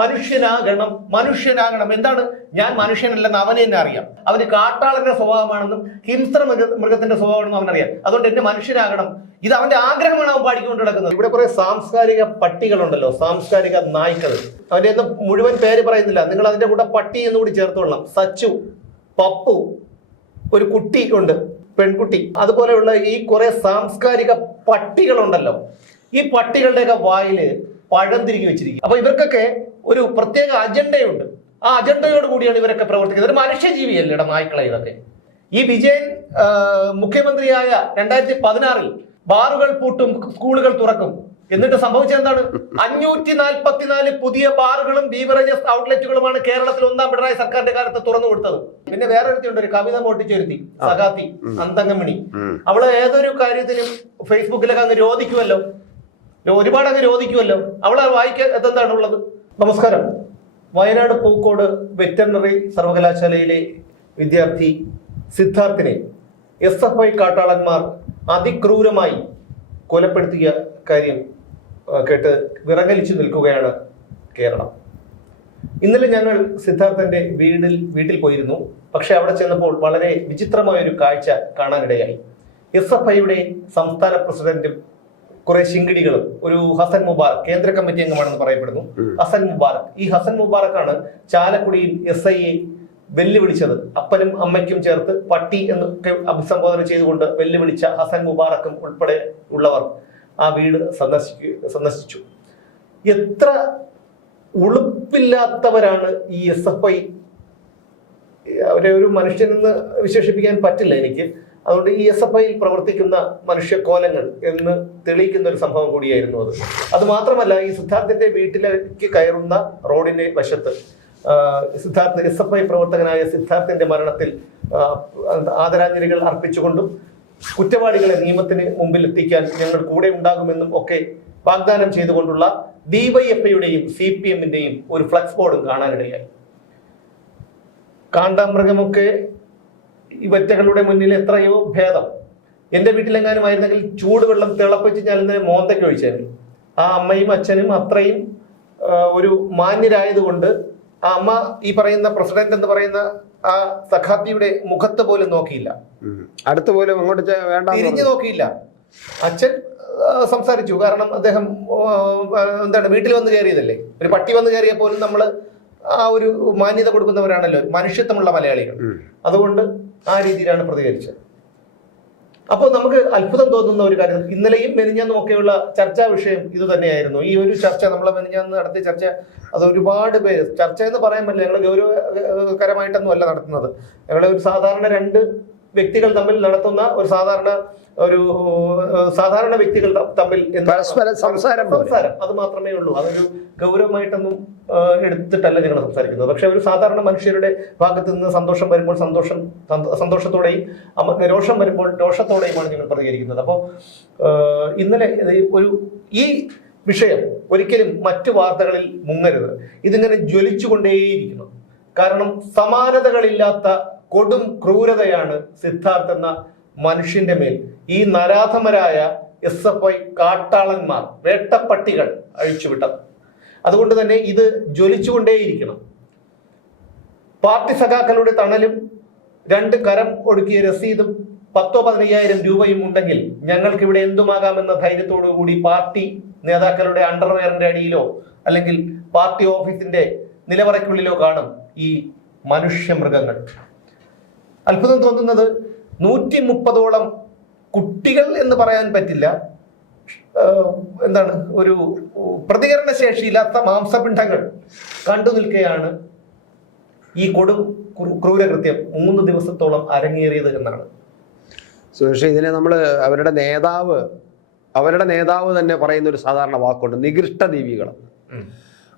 മനുഷ്യനാകണം, മനുഷ്യനാകണം. എന്താണ്? ഞാൻ മനുഷ്യനല്ലെന്ന് അവന് തന്നെ അറിയാം. അവന് കാട്ടാളന്റെ സ്വഭാവമാണെന്നും ഹിംസ്ര മൃഗത്തിന്റെ സ്വഭാവമാണെന്നും അവനറിയാം. അതുകൊണ്ട് എന്നെ മനുഷ്യനാകണം, ഇത് അവന്റെ ആഗ്രഹമാണ് അവൻ പാടിക്കൊണ്ട് കിടക്കുന്നത്. ഇവിടെ കുറെ സാംസ്കാരിക പട്ടികളുണ്ടല്ലോ, സാംസ്കാരിക നായ്ക്കൾ. അവന്റെ ഒന്നും മുഴുവൻ പേര് പറയുന്നില്ല, നിങ്ങൾ അതിന്റെ കൂടെ പട്ടി എന്ന് കൂടി ചേർത്തോളണം. സച്ചു, പപ്പു, ഒരു കുട്ടി ഉണ്ട്, പെൺകുട്ടി. അതുപോലെയുള്ള ഈ കുറെ സാംസ്കാരിക പട്ടികളുണ്ടല്ലോ, ഈ പട്ടികളുടെയൊക്കെ വായില് പഴം തിരികെ വെച്ചിരിക്കും. അപ്പൊ ഇവർക്കൊക്കെ ഒരു പ്രത്യേക അജണ്ടയുണ്ട്. ആ അജണ്ടയോട് കൂടിയാണ് ഇവരൊക്കെ പ്രവർത്തിക്കുന്നത്. ഒരു മനുഷ്യജീവിയല്ലേ ഇട നായ്ക്കളെ ഇതൊക്കെ. ഈ വിജയൻ മുഖ്യമന്ത്രിയായ 2016 ബാറുകൾ പൂട്ടും, സ്കൂളുകൾ തുറക്കും. എന്നിട്ട് സംഭവിച്ചത് എന്താണ്? 544 പുതിയ ബാറുകളും ബീവറേജസ് ഔട്ട്ലെറ്റുകളുമാണ് കേരളത്തിൽ 1ാം പിണറായി സർക്കാരിന്റെ കാലത്ത് തുറന്നു കൊടുത്തത്. പിന്നെ വേറെ ഒരുത്തിയുണ്ട്, ഒരു കവിത മോട്ടിച്ചൊരുത്തി, സഖാത്തി അന്തംഗമണി. അവള് ഏതൊരു കാര്യത്തിനും ഫേസ്ബുക്കിലൊക്കെ അങ്ങ് രോധിക്കുമല്ലോ, ഒരുപാട് അങ്ങ് രോധിക്കുമല്ലോ. അവളെ വായിക്കാൻ എന്താണ് ഉള്ളത്? നമസ്കാരം. വയനാട് പൂക്കോട് വെറ്ററിനറി സർവകലാശാലയിലെ വിദ്യാർത്ഥി സിദ്ധാർത്ഥിനെ SFI കാട്ടാളന്മാർ അതിക്രൂരമായി കൊലപ്പെടുത്തിയ കാര്യം കേട്ട് വിറങ്ങലിച്ചു നിൽക്കുകയാണ് കേരളം. ഇന്നലെ ഞങ്ങൾ സിദ്ധാർത്ഥന്റെ വീട്ടിൽ പോയിരുന്നു. പക്ഷെ അവിടെ ചെന്നപ്പോൾ വളരെ വിചിത്രമായ ഒരു കാഴ്ച കാണാനിടയായി. SFIയുടെ സംസ്ഥാന പ്രസിഡന്റും കുറെ ശിങ്കിടികളും, ഒരു ഹസൻ മുബാറക്, കേന്ദ്ര കമ്മിറ്റി അംഗമാണെന്ന് പറയപ്പെടുന്നു, ഹസൻ മുബാറക്. ഈ ഹസൻ മുബാറക്കാണ് ചാലക്കുടിയിൽ SIയെ വെല്ലുവിളിച്ചത്. അപ്പനും അമ്മയ്ക്കും ചേർത്ത് പട്ടി എന്നൊക്കെ അഭിസംബോധന ചെയ്തുകൊണ്ട് വെല്ലുവിളിച്ച ഹസൻ മുബാറക്കും ഉൾപ്പെടെ ഉള്ളവർ ആ വീട് സന്ദർശിച്ചു. എത്ര ഉളുപ്പില്ലാത്തവരാണ് ഈ SFI. അവരെ ഒരു മനുഷ്യനെന്ന് വിശേഷിപ്പിക്കാൻ പറ്റില്ല എനിക്ക്. അതുകൊണ്ട് ഈ SFIയിൽ പ്രവർത്തിക്കുന്ന മനുഷ്യക്കോലങ്ങൾ എന്ന് തെളിയിക്കുന്ന ഒരു സംഭവം കൂടിയായിരുന്നു അത്. അത് മാത്രമല്ല, ഈ സിദ്ധാർത്ഥിന്റെ വീട്ടിലേക്ക് കയറുന്ന റോഡിന്റെ വശത്ത് SFI പ്രവർത്തകനായ സിദ്ധാർത്ഥിന്റെ മരണത്തിൽ ആദരാഞ്ജലികൾ അർപ്പിച്ചുകൊണ്ടും കുറ്റവാളികളെ നിയമത്തിന് മുമ്പിൽ എത്തിക്കാൻ ഞങ്ങൾ കൂടെ ഉണ്ടാകുമെന്നും ഒക്കെ വാഗ്ദാനം ചെയ്തുകൊണ്ടുള്ള DYFIയുടെയും CPMന്റെയും ഒരു ഫ്ലക്സ് ബോർഡും കാണാനിടയായി. കാണ്ടാമൃഗമൊക്കെ ഈ വെറ്റകളുടെ മുന്നിൽ എത്രയോ ഭേദം. എന്റെ വീട്ടിലെങ്ങാനും ആയിരുന്നെങ്കിൽ ചൂടുവെള്ളം തിളപ്പിച്ച് ഞാൻ ഇന്നലെ മോന്തയ്ക്ക് ഒഴിച്ചായിരുന്നു. ആ അമ്മയും അച്ഛനും അത്രയും ഒരു മാന്യരായതുകൊണ്ട് ആ അമ്മ ഈ പറയുന്ന പ്രസിഡന്റ് എന്ന് പറയുന്ന ആ സഖാത്തിയുടെ മുഖത്ത് പോലും നോക്കിയില്ല, അടുത്ത് പോലും അങ്ങോട്ട് തിരിഞ്ഞു നോക്കിയില്ല. അച്ഛൻ സംസാരിച്ചു, കാരണം അദ്ദേഹം എന്താണ് വീട്ടിൽ വന്ന് കയറിയതല്ലേ. ഒരു പട്ടി വന്ന് കയറിയ പോലും നമ്മള് ആ ഒരു മാന്യത കൊടുക്കുന്നവരാണല്ലോ മനുഷ്യത്വമുള്ള മലയാളികൾ. അതുകൊണ്ട് ആ രീതിയിലാണ് പ്രതികരിച്ചത്. അപ്പോൾ നമുക്ക് അത്ഭുതം തോന്നുന്ന ഒരു കാര്യം, ഇന്നലെയും മെനിഞ്ഞാന്നും ഒക്കെയുള്ള ചർച്ചാ വിഷയം ഇത് തന്നെയായിരുന്നു. ഈ ഒരു ചർച്ച, നമ്മളെ മെനിഞ്ഞാന്ന് നടത്തിയ ചർച്ച, അത് ഒരുപാട് പേര് ചർച്ച എന്ന് പറയാൻ പറ്റില്ല, ഞങ്ങൾ ഗൗരവകരമായിട്ടൊന്നും അല്ല നടത്തുന്നത്. ഞങ്ങളെ ഒരു സാധാരണ രണ്ട് വ്യക്തികൾ തമ്മിൽ നടത്തുന്ന ഒരു സാധാരണ വ്യക്തികൾ തമ്മിൽ സംസാരം, അത് മാത്രമേ ഉള്ളൂ. അതൊരു ഗൗരവമായിട്ടൊന്നും എടുത്തിട്ടല്ല ഞങ്ങൾ സംസാരിക്കുന്നത്. പക്ഷെ ഒരു സാധാരണ മനുഷ്യരുടെ ഭാഗത്ത് നിന്ന് സന്തോഷം വരുമ്പോൾ സന്തോഷത്തോടെയും രോഷം വരുമ്പോൾ രോഷത്തോടെയുമാണ് ഞങ്ങൾ പ്രതികരിക്കുന്നത്. അപ്പോൾ ഇന്നലെ ഈ വിഷയം ഒരിക്കലും മറ്റു വാർത്തകളിൽ മുങ്ങരുത്. ഇതിങ്ങനെ ജ്വലിച്ചുകൊണ്ടേയിരിക്കണം. കാരണം സമാനതകളില്ലാത്ത കൊടും ക്രൂരതയാണ് സിദ്ധാർത്ഥ് എന്ന മനുഷ്യന്റെ മേൽ ഈ നരാധമരായ SFI കാട്ടാളന്മാർ, വേട്ടപ്പട്ടികൾ അഴിച്ചുവിട്ടത്. അതുകൊണ്ട് തന്നെ ഇത് ജ്വലിച്ചുകൊണ്ടേയിരിക്കണം. പാർട്ടി സഖാക്കളുടെ തണലും 2 കരം ഒടുക്കിയ രസീതും 10,000-15,000 രൂപയും ഉണ്ടെങ്കിൽ ഞങ്ങൾക്ക് ഇവിടെ എന്തുമാകാമെന്ന ധൈര്യത്തോടു കൂടി പാർട്ടി നേതാക്കളുടെ അണ്ടർവെയറിന്റെ അടിയിലോ അല്ലെങ്കിൽ പാർട്ടി ഓഫീസിന്റെ നിലവറയ്ക്കുള്ളിലോ കാണും ഈ മനുഷ്യമൃഗങ്ങൾ. അത്ഭുതം തോന്നുന്നത് 130ഓളം കുട്ടികൾ എന്ന് പറയാൻ പറ്റില്ല, എന്താണ്, ഒരു പ്രതികരണ ശേഷിയില്ലാത്ത മാംസപിണ്ഡങ്ങൾ കണ്ടു നിൽക്കുകയാണ് ഈ കൊടും ക്രൂരകൃത്യം 3 ദിവസത്തോളം അരങ്ങേറിയത് എന്നാണ്. സുരേഷ്, ഇതിനെ നമ്മൾ അവരുടെ നേതാവ് തന്നെ പറയുന്ന ഒരു സാധാരണ വാക്കുണ്ട്, നികൃഷ്ടജീവികൾ.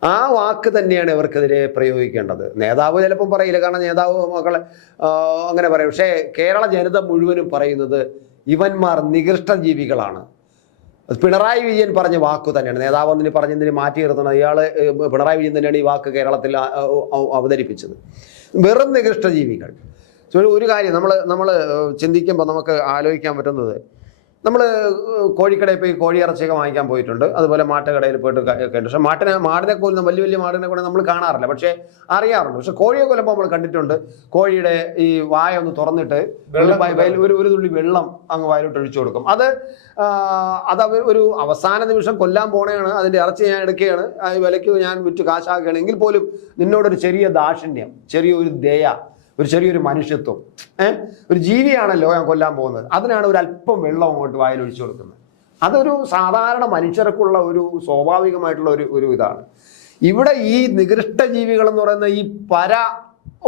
ആ വാക്ക് തന്നെയാണ് ഇവർക്കെതിരെ പ്രയോഗിക്കേണ്ടത്. നേതാവ് ചിലപ്പം പറയില്ല, കാരണം നേതാവ് മക്കളെ അങ്ങനെ പറയും. പക്ഷേ കേരള ജനത മുഴുവനും പറയുന്നത് ഇവന്മാർ നികൃഷ്ടജീവികളാണ്. പിണറായി വിജയൻ പറഞ്ഞ വാക്കു തന്നെയാണ്. നേതാവ് ഒന്നിന് പറഞ്ഞതിന് മാറ്റി നിർത്തണം. പിണറായി വിജയൻ തന്നെയാണ് ഈ വാക്ക് കേരളത്തിൽ അവതരിപ്പിച്ചത്. വെറും നികൃഷ്ടജീവികൾ. ഒരു കാര്യം നമ്മൾ ചിന്തിക്കുമ്പോൾ നമുക്ക് ആലോചിക്കാൻ പറ്റുന്നത്, നമ്മൾ കോഴിക്കടയിൽ പോയി കോഴി ഇറച്ചിയൊക്കെ വാങ്ങിക്കാൻ പോയിട്ടുണ്ട്, അതുപോലെ മാട്ടുകടയിൽ പോയിട്ട് കേട്ടു. പക്ഷേ മാടിനെ കൊല്ലുന്ന വലിയ വലിയ മാടിനെ കൂടെ നമ്മൾ കാണാറില്ല, പക്ഷേ അറിയാറുണ്ട്. പക്ഷെ കോഴിയെ കൊല്ലുമ്പോൾ നമ്മൾ കണ്ടിട്ടുണ്ട്, കോഴിയുടെ ഈ വായ ഒന്ന് തുറന്നിട്ട് ഒരു തുള്ളി വെള്ളം അങ്ങ് വായിലോട്ട് ഒഴിച്ചു കൊടുക്കും. അത് ഒരു അവസാന നിമിഷം കൊല്ലാൻ പോണേണ്, അതിൻ്റെ ഇറച്ചി ഞാൻ എടുക്കുകയാണ്, വിലയ്ക്ക് ഞാൻ വിറ്റ് കാശാക്കുകയാണ് എങ്കിൽ പോലും നിന്നോടൊരു ചെറിയ ദാക്ഷിണ്യം, ചെറിയൊരു ദയ, ഒരു ചെറിയൊരു മനുഷ്യത്വം, ഒരു ജീവിയാണല്ലോ ഞാൻ കൊല്ലാൻ പോകുന്നത്, അതിനാണ് ഒരു അല്പം വെള്ളം അങ്ങോട്ട് വായിലൊഴിച്ചു കൊടുക്കുന്നത്. അതൊരു സാധാരണ മനുഷ്യർക്കുള്ള ഒരു സ്വാഭാവികമായിട്ടുള്ള ഒരു ഇതാണ്. ഇവിടെ ഈ നികൃഷ്ട ജീവികൾ എന്ന് പറയുന്ന ഈ പര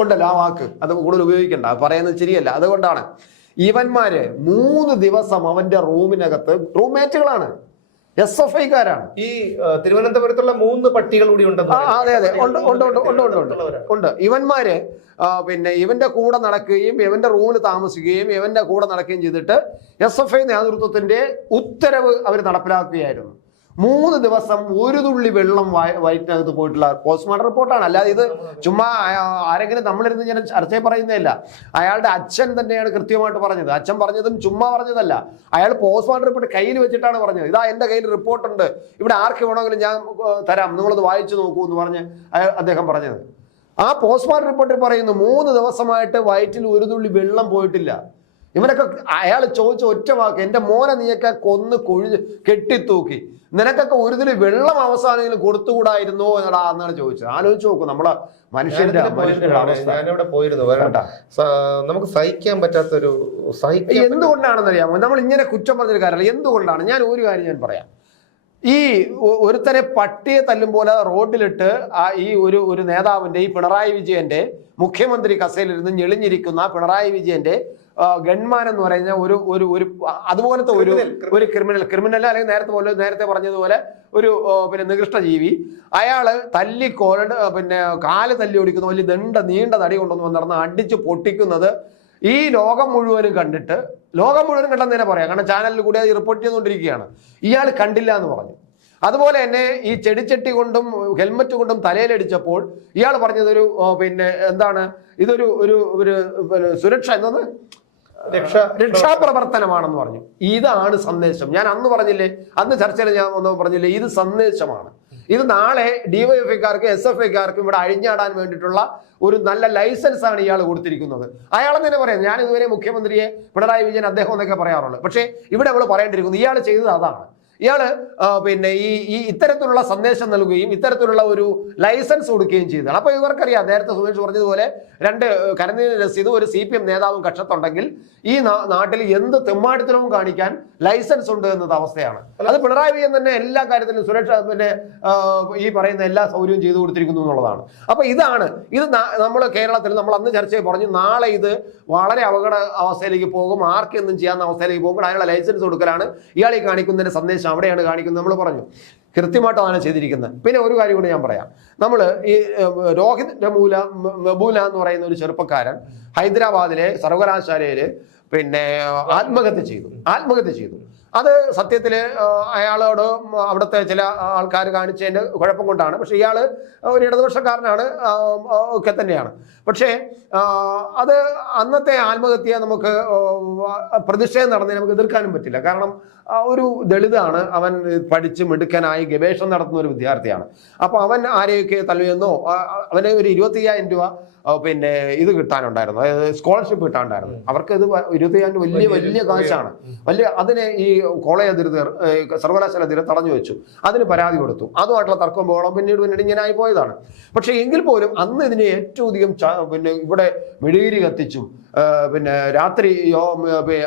ഉണ്ടല്ലോ, ആ വാക്ക് അത് കൂടുതൽ ഉപയോഗിക്കണ്ട, പറയുന്നത് ശരിയല്ല. അതുകൊണ്ടാണ് ഇവന്മാര് 3 ദിവസം അവന്റെ റൂമിനകത്ത്, റൂംമേറ്റുകളാണ്, SFIക്കാരാണ്. ഈ തിരുവനന്തപുരത്തുള്ള 3 പട്ടികൾ കൂടി ഉണ്ടെന്ന്. അതെ അതെ, ഉണ്ട്. ഇവന്മാര് പിന്നെ ഇവന്റെ കൂടെ നടക്കുകയും ഇവന്റെ റൂമിൽ താമസിക്കുകയും ഇവന്റെ കൂടെ നടക്കുകയും ചെയ്തിട്ട് SFI നേതൃത്വത്തിന്റെ ഉത്തരവ് അവർ നടപ്പിലാക്കുകയായിരുന്നു. 3 ദിവസം ഒരു തുള്ളി വെള്ളം വയറ്റിനകത്ത് പോയിട്ടുള്ള പോസ്റ്റ്മോർട്ടം റിപ്പോർട്ടാണ്. അല്ലാതെ ഇത് ചുമ്മാ ആരെങ്കിലും നമ്മളിരുന്ന് ഞാൻ ചർച്ചയിൽ പറയുന്നതല്ല. അയാളുടെ അച്ഛൻ തന്നെയാണ് കൃത്യമായിട്ട് പറഞ്ഞത്. അച്ഛൻ പറഞ്ഞതും ചുമ്മാ പറഞ്ഞതല്ല, അയാൾ പോസ്റ്റ്മോർട്ടം റിപ്പോർട്ട് കയ്യിൽ വെച്ചിട്ടാണ് പറഞ്ഞത്. ഇതാ എൻ്റെ കയ്യിൽ റിപ്പോർട്ടുണ്ട്, ഇവിടെ ആർക്ക് വേണമെങ്കിലും ഞാൻ തരാം, നിങ്ങളത് വായിച്ചു നോക്കൂ എന്ന് പറഞ്ഞ് അദ്ദേഹം പറഞ്ഞത്. ആ പോസ്റ്റ്മോർട്ടം റിപ്പോർട്ടിൽ പറയുന്നു 3 ദിവസമായിട്ട് വയറ്റിൽ ഒരു തുള്ളി വെള്ളം പോയിട്ടില്ല. ഇവനൊക്കെ അയാൾ ചോദിച്ച ഒറ്റ വാക്ക്, എൻ്റെ മോനെ നീയൊക്കെ കൊന്ന് കെട്ടിത്തൂക്കി, നിനക്കൊക്കെ ഒരു തുള്ളി വെള്ളം അവസാനം കൊടുത്തുകൂടായിരുന്നോ എന്നടാ എന്നാണ് ചോദിച്ചത്. ആലോചിച്ച് നോക്കൂ നമ്മളെ മനുഷ്യന്റെ അവസ്ഥ. ഞാനിവിടെ പോയിരുന്നു, നമുക്ക് സഹിക്കാൻ പറ്റാത്തൊരു എന്തുകൊണ്ടാണെന്ന് അറിയാമോ നമ്മൾ ഇങ്ങനെ കുറ്റം പറഞ്ഞൊരു കാര്യമല്ല. എന്തുകൊണ്ടാണ്, ഞാൻ ഒരു കാര്യം ഞാൻ പറയാം. ഈ ഒരുത്തരെ പട്ടിയെ തല്ലും പോലെ റോഡിലിട്ട് ഈ ഒരു നേതാവിന്റെ, ഈ പിണറായി വിജയന്റെ മുഖ്യമന്ത്രി കസേലിരുന്ന് ഞെളിഞ്ഞിരിക്കുന്ന പിണറായി വിജയന്റെ ഗൺമാൻ എന്ന് പറയുന്ന ഒരു അതുപോലത്തെ ഒരു ക്രിമിനൽ അല്ലെങ്കിൽ നേരത്തെ പറഞ്ഞതുപോലെ ഒരു പിന്നെ നികൃഷ്ട ജീവി, അയാള് പിന്നെ കാല് തല്ലി ഓടിക്കുന്ന വലിയ നീണ്ട തടി കൊണ്ടുവന്ന് നടന്ന് അടിച്ച് പൊട്ടിക്കുന്നത് ഈ ലോകം മുഴുവനും കണ്ടിട്ട്, ലോകം മുഴുവനും കണ്ടെന്ന് തന്നെ പറയാം, കാരണം ചാനലിൽ കൂടി അത് റിപ്പോർട്ട് ചെയ്തുകൊണ്ടിരിക്കുകയാണ്. ഇയാൾ കണ്ടില്ല എന്ന് പറഞ്ഞു. അതുപോലെ തന്നെ ഈ ചെടിച്ചട്ടി കൊണ്ടും ഹെൽമറ്റ് കൊണ്ടും തലയിലടിച്ചപ്പോൾ ഇയാൾ പറഞ്ഞതൊരു പിന്നെ എന്താണ്, ഇതൊരു സുരക്ഷ എന്നത് രക്ഷാപ്രവർത്തനമാണെന്ന് പറഞ്ഞു. ഇതാണ് സന്ദേശം. ഞാൻ അന്ന് പറഞ്ഞില്ലേ, അന്ന് ചർച്ചയിൽ ഞാൻ ഒന്നും പറഞ്ഞില്ലേ, ഇത് സന്ദേശമാണ്. ഇത് നാളെ DYFIക്കാർക്കും SFIക്കാർക്കും ഇവിടെ അഴിഞ്ഞാടാൻ വേണ്ടിയിട്ടുള്ള ഒരു നല്ല ലൈസൻസ് ആണ് ഇയാൾ കൊടുത്തിരിക്കുന്നത്. അയാളെന്ന് തന്നെ പറയാം, ഞാൻ ഇതുവരെ മുഖ്യമന്ത്രിയെ പിണറായി വിജയൻ അദ്ദേഹം എന്നൊക്കെ പറയാറുള്ളൂ, പക്ഷേ ഇവിടെ നമ്മൾ പറയേണ്ടിയിരിക്കുന്നു ഇയാൾ ചെയ്തത് അതാണ്. ഇയാള് പിന്നെ ഈ ഇത്തരത്തിലുള്ള സന്ദേശം നൽകുകയും ഇത്തരത്തിലുള്ള ഒരു ലൈസൻസ് കൊടുക്കുകയും ചെയ്തതാണ്. അപ്പൊ ഇവർക്കറിയാം, നേരത്തെ സുമേഷ് പറഞ്ഞതുപോലെ 2 കരനീല രസീതും ഒരു CPM നേതാവും കക്ഷത്തുണ്ടെങ്കിൽ ഈ നാട്ടിൽ എന്ത് തെമ്മാടിത്തരവും കാണിക്കാൻ ലൈസൻസ് ഉണ്ട് എന്നത് അവസ്ഥയാണ്. അത് പിണറായി വിജയൻ തന്നെ എല്ലാ കാര്യത്തിലും സുരക്ഷ പിന്നെ ഈ പറയുന്ന എല്ലാ സൗകര്യവും ചെയ്തു കൊടുത്തിരിക്കുന്നു എന്നുള്ളതാണ്. അപ്പൊ ഇത് നമ്മൾ കേരളത്തിൽ നമ്മൾ അന്ന് ചർച്ചയിൽ പറഞ്ഞു, നാളെ ഇത് വളരെ അപകട അവസ്ഥയിലേക്ക് പോകും, ആർക്കെന്നും ചെയ്യാവുന്ന അവസ്ഥയിലേക്ക് പോകും. അതിനുള്ള ലൈസൻസ് കൊടുക്കലാണ് ഇയാൾ ഈ കാണിക്കുന്നതിന്റെ സന്ദേശം അവിടെയാണ് കാണിക്കുന്നത്. നമ്മൾ പറഞ്ഞു കൃത്യമായിട്ടാണ് ചെയ്തിരിക്കുന്നത്. പിന്നെ ഒരു കാര്യം കൂടി ഞാൻ പറയാം, നമ്മൾ ഈ രോഹിത് മെബൂല എന്ന് പറയുന്ന ഒരു ചെറുപ്പക്കാരൻ ഹൈദരാബാദിലെ സർവകലാശാലയിൽ പിന്നെ ആത്മഹത്യ ചെയ്തു. അത് സത്യത്തിൽ അയാളോട് അവിടുത്തെ ചില ആൾക്കാർ കാണിച്ചതിൻ്റെ കുഴപ്പം കൊണ്ടാണ്. പക്ഷെ ഇയാൾ ഒരു ഇടതുപക്ഷക്കാരനാണ് ഒക്കെ തന്നെയാണ്. പക്ഷേ അത് അന്നത്തെ ആത്മഹത്യ നമുക്ക് പ്രതിഷേധം നടന്നതിന് നമുക്ക് എതിർക്കാനും പറ്റില്ല. കാരണം ഒരു ദളിതാണ്, അവൻ പഠിച്ച് മിടുക്കനായി ഗവേഷണം നടത്തുന്ന ഒരു വിദ്യാർത്ഥിയാണ്. അപ്പോൾ അവൻ ആരെയൊക്കെ തല്ലുമെന്നോ, അവന് ഒരു 25,000 രൂപ പിന്നെ ഇത് കിട്ടാനുണ്ടായിരുന്നു, അതായത് സ്കോളർഷിപ്പ് കിട്ടാനുണ്ടായിരുന്നു. അവർക്ക് ഇത് 25,000 വലിയ കാശാണ്. അതിനെ ഈ കോളേജ് അധികൃതർ, സർവകലാശാല അധികൃതർ തടഞ്ഞു വെച്ചു. അതിന് പരാതി കൊടുത്തു. അതുമായിട്ടുള്ള തർക്കം പോകണം, പിന്നീട് ഇങ്ങനെ ആയി പോയതാണ്. പക്ഷെ എങ്കിൽ പോലും അന്ന് ഇതിനെ ഏറ്റവും അധികം പിന്നെ ഇവിടെ മെഴുകുതിരി കത്തിച്ചും പിന്നെ രാത്രി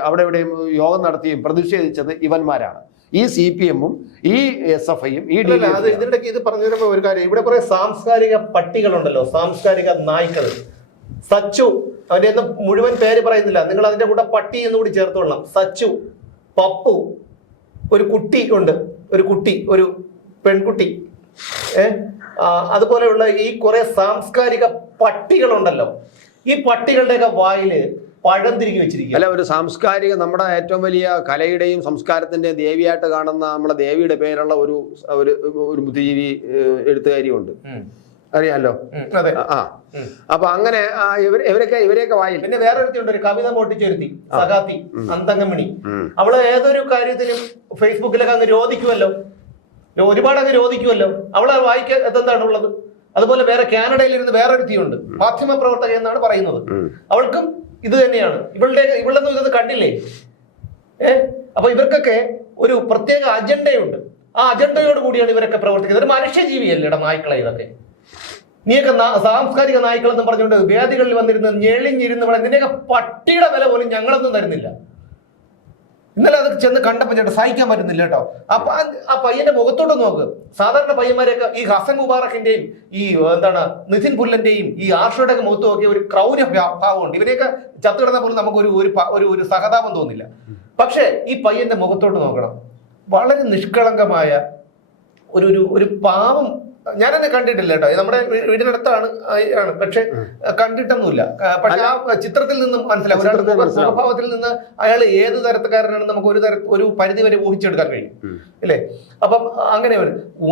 അവിടെ ഇവിടെയും യോഗം നടത്തിയും പ്രതിഷേധിച്ചത് ഇവന്മാരാണ്. ഈ CPM-ഉം ഈ SFI-യും ഈ ഇതിനിടയ്ക്ക് ഇത് പറഞ്ഞപ്പോൾ ഒരു കാര്യം, ഇവിടെ കുറെ സാംസ്കാരിക പട്ടികളുണ്ടല്ലോ, സാംസ്കാരിക നായ്ക്കൾ. സച്ചു, അവന്റെ മുഴുവൻ പേര് പറയുന്നില്ല, നിങ്ങൾ അതിന്റെ കൂടെ പട്ടി എന്ന് കൂടി ചേർത്തോളണം. സച്ചു, പപ്പു, ഒരു കുട്ടി ഉണ്ട്, ഒരു പെൺകുട്ടി, അതുപോലെയുള്ള ഈ കുറെ സാംസ്കാരിക പട്ടികളുണ്ടല്ലോ. ഈ പട്ടികളുടെയൊക്കെ വായില് പഴം തിരികെ വെച്ചിരിക്കുക. അല്ല, ഒരു സാംസ്കാരിക, നമ്മുടെ ഏറ്റവും വലിയ കലയുടെയും സംസ്കാരത്തിന്റെയും ദേവിയായിട്ട് കാണുന്ന നമ്മളെ ദേവിയുടെ പേരുള്ള ഒരു ബുദ്ധിജീവി എഴുത്തുകാരിയുണ്ട്. അറിയാലോ. അതെ. അപ്പൊ അങ്ങനെ ഇവരെയൊക്കെ വായിൽ. പിന്നെ വേറൊരുത്തിയുണ്ട്, ഒരു കവിത മോട്ടിച്ചൊരുത്തി, സഖാത്തി അന്തംഗമണി. അവള് ഏതൊരു കാര്യത്തിലും ഫേസ്ബുക്കിലൊക്കെ അങ്ങ് രോദിക്കുമല്ലോ, ഒരുപാട് അങ്ങ് രോദിക്കുമല്ലോ. അവളെ വായിക്കാൻ എന്താണ് ഉള്ളത്? അതുപോലെ വേറെ കാനഡയിൽ ഇരുന്ന് വേറൊരുത്തിയുണ്ട്, മാധ്യമ പ്രവർത്തക എന്നാണ് പറയുന്നത്. അവൾക്കും ഇത് തന്നെയാണ്. ഇവളൊന്നും ഇതൊന്നും കണ്ടില്ലേ? അപ്പൊ ഇവർക്കൊക്കെ ഒരു പ്രത്യേക അജണ്ടയുണ്ട്. ആ അജണ്ടയോട് കൂടിയാണ് ഇവരൊക്കെ പ്രവർത്തിക്കുന്നത്. ഒരു മനുഷ്യജീവിയല്ലേടാ നായ്ക്കളെ ഇതൊക്കെ. നീയൊക്കെ സാംസ്കാരിക നായ്ക്കളെന്നും പറഞ്ഞുകൊണ്ട് വേദികളിൽ വന്നിരുന്ന് ഞെളിഞ്ഞിരുന്ന് നിന്നെയൊക്കെ പട്ടിയുടെ വില പോലും ഞങ്ങളൊന്നും തരുന്നില്ല. ഇന്നലെ അത് ചെന്ന് കണ്ടപ്പോൾ ചേട്ടാ സഹിക്കാൻ പറ്റുന്നില്ല കേട്ടോ. ആ പയ്യന്റെ മുഖത്തോട്ട് നോക്ക്. സാധാരണ പയ്യന്മാരെയൊക്കെ ഈ ഹസൻ മുബാറക്കിന്റെയും ഈ എന്താണ് നിതിൻ പുല്ലന്റെയും ഈ ആർഷയുടെ ഒക്കെ മുഖത്ത് നോക്കിയ ഒരു ക്രൗര്യ ഭാവമുണ്ട്. ഇവരെയൊക്കെ ചത്തുകിടന്ന പോലും നമുക്ക് ഒരു സഹതാപം തോന്നില്ല. പക്ഷേ ഈ പയ്യന്റെ മുഖത്തോട്ട് നോക്കണം, വളരെ നിഷ്കളങ്കമായ ഒരു പാവം. ഞാനെന്നെ കണ്ടിട്ടില്ല കേട്ടോ, നമ്മുടെ വീടിനടുത്താണ്, പക്ഷെ കണ്ടിട്ടൊന്നുമില്ല. പക്ഷെ ആ ചിത്രത്തിൽ നിന്നും മനസ്സിലാവും, മുഖഭാവത്തിൽ നിന്ന് അയാൾ ഏത് തരത്തുകാരനാണെന്ന് നമുക്ക് ഒരു പരിധി വരെ ഊഹിച്ചെടുക്കാൻ കഴിയും അല്ലേ? അപ്പം അങ്ങനെ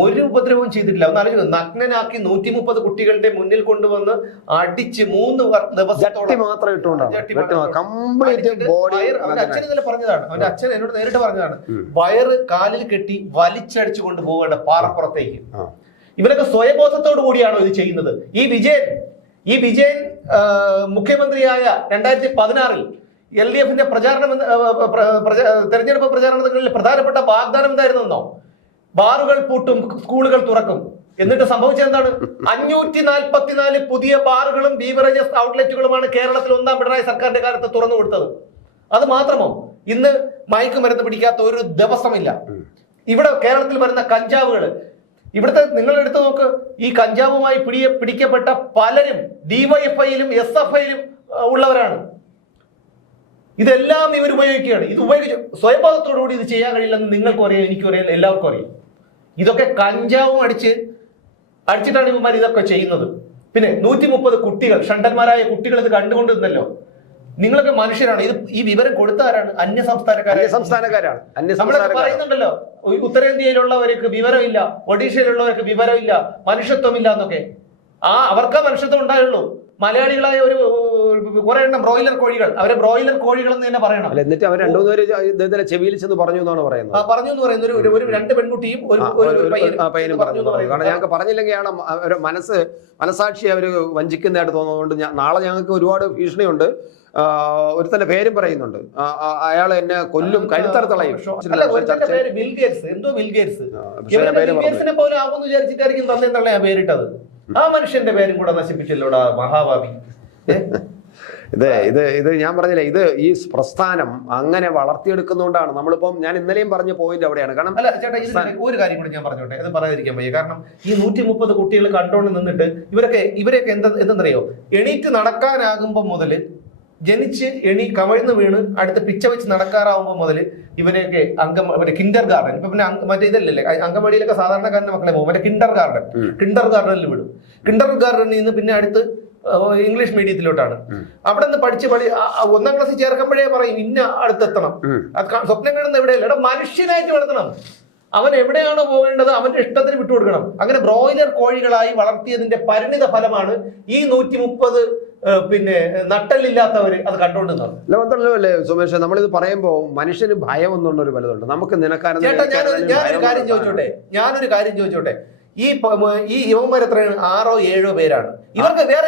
ഒരു ഉപദ്രവവും ചെയ്തിട്ടില്ല. ഒന്ന് ആലോചിക്കുക, നഗ്നനാക്കി 130 കുട്ടികളുടെ മുന്നിൽ കൊണ്ടുവന്ന് അടിച്ച് 3 ദിവസത്തോളം അവന്റെ അച്ഛൻ ഇന്നലെ പറഞ്ഞതാണ്, അവന്റെ അച്ഛൻ എന്നോട് നേരിട്ട് പറഞ്ഞതാണ്, വയറ് കാലിൽ കെട്ടി വലിച്ചടിച്ചു കൊണ്ട് പോവേണ്ട പാറപ്പുറത്തേക്ക്. ഇവരൊക്കെ സ്വയബോധത്തോടു കൂടിയാണോ ഇത് ചെയ്യുന്നത്? ഈ വിജയൻ മുഖ്യമന്ത്രിയായ 2016 LDF-ന്റെ തെരഞ്ഞെടുപ്പ് പ്രചാരണങ്ങളിൽ പ്രധാനപ്പെട്ട വാഗ്ദാനം എന്തായിരുന്നോ? ബാറുകൾ പൂട്ടും, സ്കൂളുകൾ തുറക്കും. എന്നിട്ട് സംഭവിച്ചത് എന്താണ്? 544 പുതിയ ബാറുകളും ബീവറേജസ് ഔട്ട്ലെറ്റുകളുമാണ് കേരളത്തിൽ 1ാം പിണറായി സർക്കാരിന്റെ കാലത്ത് തുറന്നു കൊടുത്തത്. അത് മാത്രമോ, ഇന്ന് മയക്കുമരുന്ന് പിടിക്കാത്ത ഒരു ദിവസമില്ല. ഇവിടെ കേരളത്തിൽ വരുന്ന കഞ്ചാവുകൾ, ഇവിടുത്തെ നിങ്ങൾ എടുത്തു നോക്ക്, ഈ കഞ്ചാവുമായി പിടിക്കപ്പെട്ട പലരും DYFI-യിലും SFI-യിലും ഉള്ളവരാണ്. ഇതെല്ലാം ഇവർ ഉപയോഗിക്കുകയാണ്. ഇത് ഉപയോഗിച്ച് സ്വയംബോധത്തോടുകൂടി ഇത് ചെയ്യാൻ കഴിയില്ലെന്ന് നിങ്ങൾക്കും അറിയാം, എനിക്കും അറിയാം, എല്ലാവർക്കും അറിയാം. ഇതൊക്കെ കഞ്ചാവും അടിച്ചിട്ടാണ് ഇവന്മാർ ഇതൊക്കെ ചെയ്യുന്നത്. പിന്നെ 130 കുട്ടികൾ, ഷണ്ടന്മാരായ കുട്ടികൾ ഇത് കണ്ടുകൊണ്ടിരുന്നല്ലോ. നിങ്ങളൊക്കെ മനുഷ്യരാണ്. ഈ വിവരം കൊടുത്താരാണ്? അന്യസംസ്ഥാനക്കാരാണ്. നമ്മളൊക്കെ പറയുന്നുണ്ടല്ലോ, ഉത്തരേന്ത്യയിലുള്ളവർക്ക് വിവരമില്ല, ഒഡീഷയിലുള്ളവർക്ക് വിവരമില്ല, മനുഷ്യത്വമില്ല എന്നൊക്കെ. അവർക്കാ മനുഷ്യത്വം ഉണ്ടായുള്ളൂ. മലയാളികളായ കുറെ എണ്ണം ബ്രോയിലർ കോഴികൾ, അവരെ ബ്രോയിലർ കോഴികൾ എന്ന് തന്നെ പറയണം. എന്നിട്ട് അവർ 2 പേര് ചെവിയിൽ ചെന്ന് പറഞ്ഞു എന്നാണ് പറയുന്നത്. പറഞ്ഞു എന്ന് പറയുന്നത് ഒരു 2 പെൺകുട്ടിയും പയ്യനും പറഞ്ഞു. കാരണം ഞങ്ങൾക്ക് പറഞ്ഞില്ലെങ്കിലാണ് അവരുടെ മനസാക്ഷി അവർ വഞ്ചിക്കുന്നതായിട്ട് തോന്നുന്നതുകൊണ്ട് നാളെ ഞങ്ങൾക്ക് ഒരുപാട് ഭീഷണിയുണ്ട്. ഒരുത്തന്റെ പേരും പറയുന്നുണ്ട്, അയാൾ എന്നെ കൊല്ലും, കഴുത്തറുത്തളയും. പോലെ ആവുമെന്ന് വിചാരിച്ചിട്ടായിരിക്കും തന്നെ ആ പേരിട്ടത്. ആ മനുഷ്യന്റെ പേരും കൂടെ നശിപ്പിച്ചല്ലോടാ മഹാഭാവി. ഇത് ഞാൻ പറഞ്ഞില്ലേ, ഈ പ്രസ്ഥാനം അങ്ങനെ വളർത്തിയെടുക്കുന്നതുകൊണ്ടാണ് നമ്മളിപ്പം, ഞാൻ ഇന്നലെയും പറഞ്ഞ പോയിന്റ് അവിടെയാണ്. കാരണം അല്ല ചേട്ടാ, ഒരു കാര്യം കൂടെ ഞാൻ പറഞ്ഞോട്ടെ, അത് പറയാതിരിക്കാൻ വയ്യ. കാരണം ഈ 130 കുട്ടികൾ കണ്ടോണ്ട് നിന്നിട്ട് ഇവരെയൊക്കെ എന്തെന്നറിയോ, എണീറ്റ് നടക്കാനാകുമ്പോ മുതൽ, ജനിച്ച് കമിഴ്ന്ന് വീണ് അടുത്ത് പിച്ച വെച്ച് നടക്കാറാവുമ്പോൾ മുതൽ ഇവരെയൊക്കെ കിൻഡർ ഗാർഡൻ, ഇപ്പൊ പിന്നെ മറ്റേ ഇതല്ലേ അങ്കമാടിയിലൊക്കെ സാധാരണക്കാരന്റെ മക്കളെ പോകും, മറ്റേ കിൻഡർ ഗാർഡനിൽ വിടും. കിൻഡർ ഗാർഡനിൽ നിന്ന് പിന്നെ അടുത്ത് ഇംഗ്ലീഷ് മീഡിയത്തിലോട്ടാണ്. അവിടെ നിന്ന് പഠിച്ച് 1ാം ക്ലാസ്സിൽ ചേർക്കുമ്പോഴേ പറയും ഇന്ന അടുത്തെത്തണം. സ്വപ്നം കാണുന്ന എവിടെയല്ല, മനുഷ്യനായിട്ട് വളർത്തണം. അവൻ എവിടെയാണോ പോകേണ്ടത് അവന്റെ ഇഷ്ടത്തിന് വിട്ടുകൊടുക്കണം. അങ്ങനെ ബ്രോയിലർ കോഴികളായി വളർത്തിയതിന്റെ പരിണിത ഫലമാണ് ഈ 130 നട്ടലില്ലാത്തവര് അത് കണ്ടുകൊണ്ടിരുന്നത്. അല്ലേ സുമേഷ്, നമ്മളിത് പറയുമ്പോൾ മനുഷ്യന് ഭയം എന്നുള്ളൊരു വലുതുണ്ട്. നമുക്ക് നിനക്കാരും ഞാനൊരു കാര്യം ചോദിച്ചോട്ടെ, ഈ യുവന്മാർ എത്രയാണ്? 6 or 7 പേരാണ്.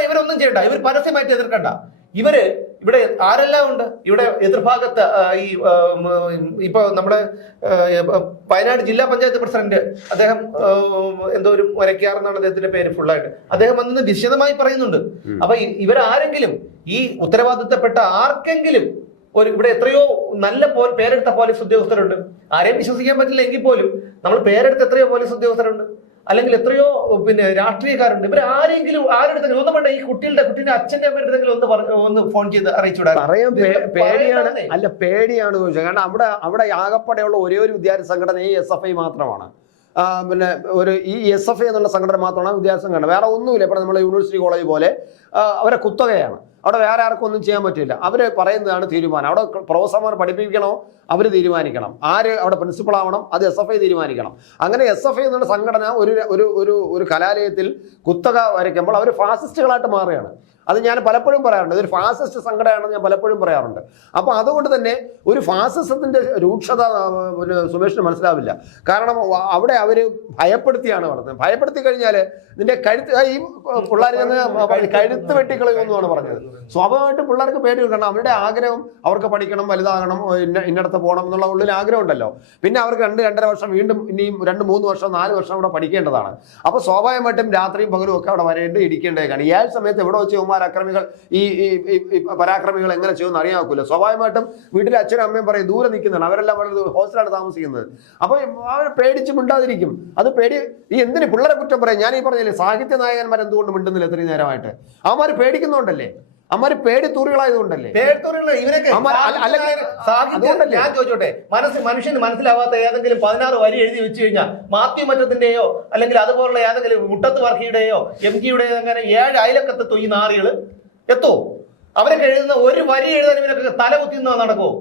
ഇവരൊന്നും ചെയ്യണ്ട, ഇവർ പരസ്യമായിട്ട് എതിർക്കണ്ട. ഇവിടെ ആരെല്ലാം ഉണ്ട്? ഇവിടെ എതിർഭാഗത്ത് ഇപ്പൊ നമ്മുടെ വയനാട് ജില്ലാ പഞ്ചായത്ത് പ്രസിഡന്റ്, അദ്ദേഹം എന്തോ ഒരു വരയ്ക്കാറെന്നാണ് അദ്ദേഹത്തിന്റെ പേര് ഫുള്ളായിട്ട്, അദ്ദേഹം വന്ന് വിശദമായി പറയുന്നുണ്ട്. അപ്പൊ ഇവരാരെങ്കിലും, ഈ ഉത്തരവാദിത്തപ്പെട്ട ആർക്കെങ്കിലും ഇവിടെ എത്രയോ നല്ല പേരെടുത്ത പോലീസ് ഉദ്യോഗസ്ഥരുണ്ട്. ആരെയും വിശ്വസിക്കാൻ പറ്റില്ല എങ്കിൽ പോലും നമ്മൾ പേരെടുത്ത എത്രയോ പോലീസ് ഉദ്യോഗസ്ഥരുണ്ട്, അല്ലെങ്കിൽ എത്രയോ രാഷ്ട്രീയക്കാരുണ്ട്. ഇവർ ആരെടുത്തെങ്കിലും ഒന്നും വേണ്ട, ഈ കുട്ടിയുടെ അച്ഛൻ്റെ അമ്മയുടെ ഒന്ന് ഫോൺ ചെയ്ത് അറിയിച്ചുവിടാൻ പേടിയാണ്. കാരണം അവിടെ ആകപ്പെടെയുള്ള ഒരേ ഒരു വിദ്യാർത്ഥി സംഘടന ഈ SFI മാത്രമാണ്. പിന്നെ ഈ SFI എന്നുള്ള സംഘടന മാത്രമാണ് വിദ്യാർത്ഥി സംഘടന, വേറെ ഒന്നുമില്ല. ഇപ്പോൾ നമ്മുടെ യൂണിവേഴ്സിറ്റി കോളേജ് പോലെ അവരെ കുത്തകയാണ്. അവിടെ വേറെ ആർക്കും ഒന്നും ചെയ്യാൻ പറ്റില്ല. അവർ പറയുന്നതാണ് തീരുമാനം. അവിടെ പ്രൊഫസർമാർ പഠിപ്പിക്കണോ അവർ തീരുമാനിക്കണം, ആര് അവിടെ പ്രിൻസിപ്പൾ ആവണം അത് SFI തീരുമാനിക്കണം. അങ്ങനെ SFI എന്നുള്ള സംഘടന ഒരു കലാലയത്തിൽ കുത്തക വരയ്ക്കുമ്പോൾ അവർ ഫാസിസ്റ്റുകളായിട്ട് മാറുകയാണ്. അത് ഞാൻ പലപ്പോഴും പറയാറുണ്ട്. ഇതൊരു ഫാസിസ്റ്റ് സംഘടനയാണെന്ന് ഞാൻ പലപ്പോഴും പറയാറുണ്ട്. അപ്പോൾ അതുകൊണ്ട് തന്നെ ഒരു ഫാസിസത്തിന്റെ രൂക്ഷത സുമേഷിന് മനസ്സിലാവില്ല. കാരണം അവിടെ അവർ ഭയപ്പെടുത്തിയാണ് വളർത്തുന്നത്. ഭയപ്പെടുത്തി കഴിഞ്ഞാൽ നിന്റെ കഴുത്ത് ഈ പിള്ളേർ കഴുത്ത് വെട്ടിക്കളയുമെന്നാണ് പറഞ്ഞത്. സ്വാഭാവികമായിട്ടും പിള്ളേർക്ക് പേടി. കാരണം അവരുടെ ആഗ്രഹം അവർക്ക് പഠിക്കണം, വലുതാകണം, ഇന്നടത്ത് പോകണം എന്നുള്ള ഉള്ളിൽ ആഗ്രഹം ഉണ്ടല്ലോ. പിന്നെ അവർക്ക് 2-2.5 വർഷം വീണ്ടും ഇനിയും 2-3 വർഷം 4 വർഷം അവിടെ പഠിക്കേണ്ടതാണ്. അപ്പോൾ സ്വാഭാവികമായിട്ടും രാത്രിയും പകലും ഒക്കെ അവിടെ വരേണ്ടി ഇരിക്കേണ്ടതാണ്. ഈ സമയത്ത് എവിടെ വെച്ച് അക്രമികൾ ഈ പരാക്രമികൾ എങ്ങനെ ചെയ്യുമെന്ന് അറിയാൻ നോക്കില്ല. സ്വാഭാവികമായിട്ടും വീട്ടിലെ അച്ഛനും അമ്മയും പറയും ദൂരെ നിൽക്കുന്നതാണ്, അവരെല്ലാം വളരെ ഹോസ്റ്റലാണ് താമസിക്കുന്നത്. അപ്പോൾ അവർ പേടിച്ച് മിണ്ടാതിരിക്കും. അത് പേടി ഈ എന്തിന് പിള്ളേരെ കുറ്റം പറയും? ഞാൻ ഈ പറഞ്ഞില്ലേ, സാഹിത്യ നായകന്മാർ എന്തുകൊണ്ട് മിണ്ടുന്നില്ല ഇത്രയും നേരമായിട്ട്? അവന്മാർ പേടിക്കുന്നുണ്ടല്ലേ? അവന്മാർ പേടി തൂറികളായതുകൊണ്ടല്ലേ? ഞാൻ ചോദിച്ചോട്ടെ, മനുഷ്യന് മനസ്സിലാവാത്ത ഏതെങ്കിലും 16 വരി എഴുതി വെച്ച് കഴിഞ്ഞാൽ മാത്യു മറ്റത്തിന്റെയോ അല്ലെങ്കിൽ അതുപോലുള്ള ഏതെങ്കിലും മുട്ടത്ത് വർക്കിയുടെയോ MG-യുടെയോ അങ്ങനെ 7 അയലക്കത്തെത്തോ ഈ നാറികള് എത്തോ? അവരൊക്കെ എഴുതുന്ന ഒരു വരി എഴുതാൻ ഇവരൊക്കെ തല കുത്തിന്നോ നടക്കുമോ?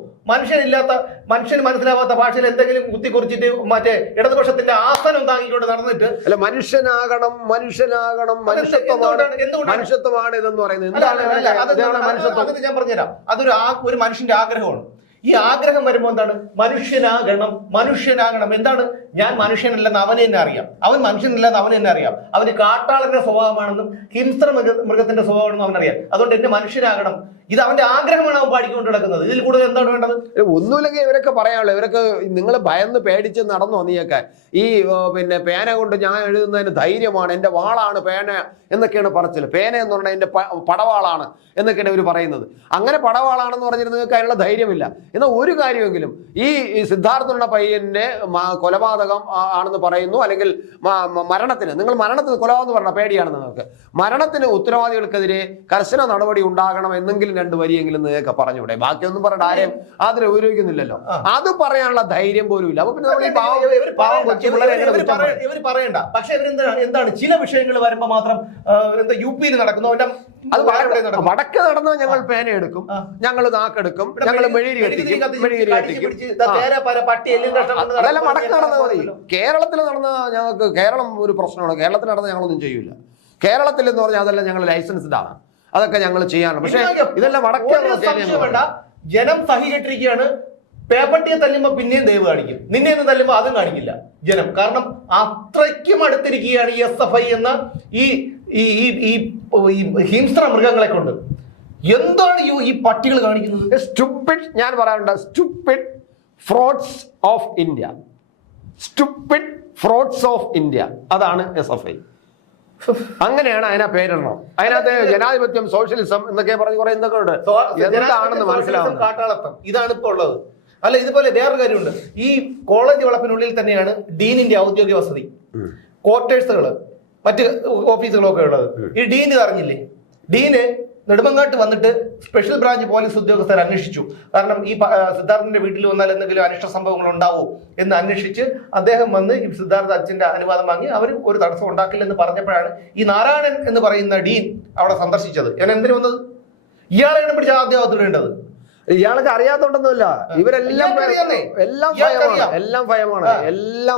മനുഷ്യന് മനസ്സിലാവാത്ത ഭാഷയിൽ എന്തെങ്കിലും കുത്തിക്കുറിച്ചിട്ട് മറ്റേ ഇടതുപക്ഷത്തിന്റെ ആസനം താങ്ങിക്കൊണ്ട് നടന്നിട്ട് അല്ല മനുഷ്യനാകണം മനുഷ്യത്വമാണ് ഇതെന്ന് പറയുന്നത്. അത് ഞാൻ പറഞ്ഞുതരാം. ഒരു മനുഷ്യന്റെ ആഗ്രഹമാണ്. ഈ ആഗ്രഹം വരുമ്പോൾ എന്താണ്? മനുഷ്യനാകണം. എന്താണ്? ഞാൻ മനുഷ്യനല്ലെന്ന് അവന് തന്നെ അറിയാം. അവൻ മനുഷ്യനല്ലെന്ന് അവന് തന്നെ അറിയാം. അവന് കാട്ടാളന്റെ സ്വഭാവമാണെന്നും ഹിംസ്ര മൃഗത്തിന്റെ സ്വഭാവമാണെന്നും അവനറിയാം. അതുകൊണ്ട് എന്നെ മനുഷ്യനാകണം, ഇത് അവന്റെ ആഗ്രഹമാണ് അവൻ പാടിക്കൊണ്ട് നടക്കുന്നത്. ഇതിൽ കൂടുതൽ എന്താണ് വേണ്ടത്? ഒന്നുമില്ലെങ്കിൽ ഇവരൊക്കെ പറയാനുള്ളൂ. ഇവരൊക്കെ നിങ്ങൾ ഭയന്ന് പേടിച്ച് നടന്നോ? നീയൊക്കെ ഈ പിന്നെ പേന കൊണ്ട് ഞാൻ എഴുതുന്നതിന് ധൈര്യമാണ്, എൻ്റെ വാളാണ് പേന എന്നൊക്കെയാണ് പറച്ചില്. പേന എന്ന് പറഞ്ഞാൽ എൻ്റെ പടവാളാണ് എന്നൊക്കെയാണ് ഇവർ പറയുന്നത്. അങ്ങനെ പടവാളാണെന്ന് പറഞ്ഞിട്ട് നിങ്ങൾക്ക് അതിനുള്ള ധൈര്യമില്ല. എന്നാൽ ഒരു കാര്യമെങ്കിലും ഈ സിദ്ധാർത്ഥനുള്ള പയ്യന്റെ കൊലപാതകം ആണെന്ന് പറയുന്നു, അല്ലെങ്കിൽ മരണത്തിന് കൊലപാതകം പറഞ്ഞ പേടിയാണ് നിങ്ങൾക്ക്. മരണത്തിന് ഉത്തരവാദികൾക്കെതിരെ കർശന നടപടി ഉണ്ടാകണം എന്നെങ്കിലും 2 വരിയെങ്കിലും നിങ്ങൾക്ക് പറഞ്ഞൂടെ? ബാക്കിയൊന്നും പറഞ്ഞിട്ട് ആരെയും അതിനെ ഉപയോഗിക്കുന്നില്ലല്ലോ. അത് പറയാനുള്ള ധൈര്യം പോലും ഇല്ല. അപ്പൊ പിന്നെ ഇവർ പറയണ്ട. പക്ഷെ എന്താണ് ചില വിഷയങ്ങൾ വരുമ്പോ മാത്രം എന്താ UP-യിൽ നടക്കുന്നു, അത് വടക്ക് നടന്നാൽ ഞങ്ങൾ പേന എടുക്കും, ഞങ്ങൾ നാക്കെടുക്കും, ഞങ്ങൾ മെഴുകി കത്തിക്കും. അതെല്ലാം വടക്ക് നടന്നാൽ മതി. കേരളത്തിൽ നടന്ന ഞങ്ങൾക്ക് കേരളം ഒരു പ്രശ്നമാണ്. കേരളത്തിൽ നടന്ന ഞങ്ങളൊന്നും ചെയ്യൂല. കേരളത്തിൽ എന്ന് പറഞ്ഞാൽ അതെല്ലാം ഞങ്ങൾ ലൈസൻസ്ഡ് ആണ്, അതൊക്കെ ഞങ്ങൾ ചെയ്യാറുണ്ട്. പക്ഷെ ഇതെല്ലാം വടക്കേ വേണ്ട. ജനം സഹികെട്ടിരിക്കുകയാണ്. പേപ്പട്ടിയെ തല്ലുമ്പോ പിന്നെയും ദൈവം കാണിക്കും, നിന്നെ തല്ലുമ്പോ അതും കാണിക്കില്ല ജനം. കാരണം അത്രയ്ക്കും അടുത്തിരിക്കുകയാണ് ഈ SFI എന്ന ഈ ഹിംസ്ര മൃഗങ്ങളെ കൊണ്ട്. എന്താണ് ഈ പട്ടികൾ കാണിക്കുന്നത്? സ്റ്റുപ്പിഡ്, ഞാൻ പറയാറുണ്ട്, stupid fruits of India. Stupid fruits of India, അതാണ് SFI. അങ്ങനെയാണ് അതിനാ പേരിടണം. അതിനകത്ത് ജനാധിപത്യം, സോഷ്യലിസം എന്നൊക്കെ പറഞ്ഞ് കുറെ എന്തൊക്കെ ഉണ്ട്. എന്താണെന്ന് മനസ്സിലാവും. കാട്ടാളത്തം ഇതാണ് ഇപ്പൊ ഉള്ളത്. അല്ല, ഇതുപോലെ വേറൊരു കാര്യമുണ്ട്. ഈ കോളേജ് വളപ്പിനുള്ളിൽ തന്നെയാണ് ഡീനിന്റെ ഔദ്യോഗിക വസതി, ക്വാർട്ടേഴ്സുകള്, മറ്റ് ഓഫീസുകളൊക്കെ ഉള്ളത്. ഈ ഡീൻ അറിഞ്ഞില്ലേ? ഡീന് നെടുമങ്ങാട്ട് വന്നിട്ട് സ്പെഷ്യൽ ബ്രാഞ്ച് പോലീസ് ഉദ്യോഗസ്ഥർ അന്വേഷിച്ചു. കാരണം ഈ സിദ്ധാർത്ഥിന്റെ വീട്ടിൽ വന്നാൽ എന്തെങ്കിലും അനിഷ്ട സംഭവങ്ങൾ ഉണ്ടാവോ എന്ന് അന്വേഷിച്ച് അദ്ദേഹം വന്ന് ഈ സിദ്ധാർത്ഥ അച്ഛന്റെ അനുവാദം വാങ്ങി അവർ ഒരു തടസ്സം ഉണ്ടാക്കില്ലെന്ന് പറഞ്ഞപ്പോഴാണ് ഈ നാരായണൻ എന്ന് പറയുന്ന ഡീൻ അവിടെ സന്ദർശിച്ചത്. ഞാൻ എന്തിനു വന്നത്? ഇയാളെയാണ് പിടിച്ച ആദ്യം അകത്തിടേണ്ടത്. ഇയാൾക്ക് അറിയാത്തൊണ്ടൊന്നുമില്ല. ഇവരെല്ലാം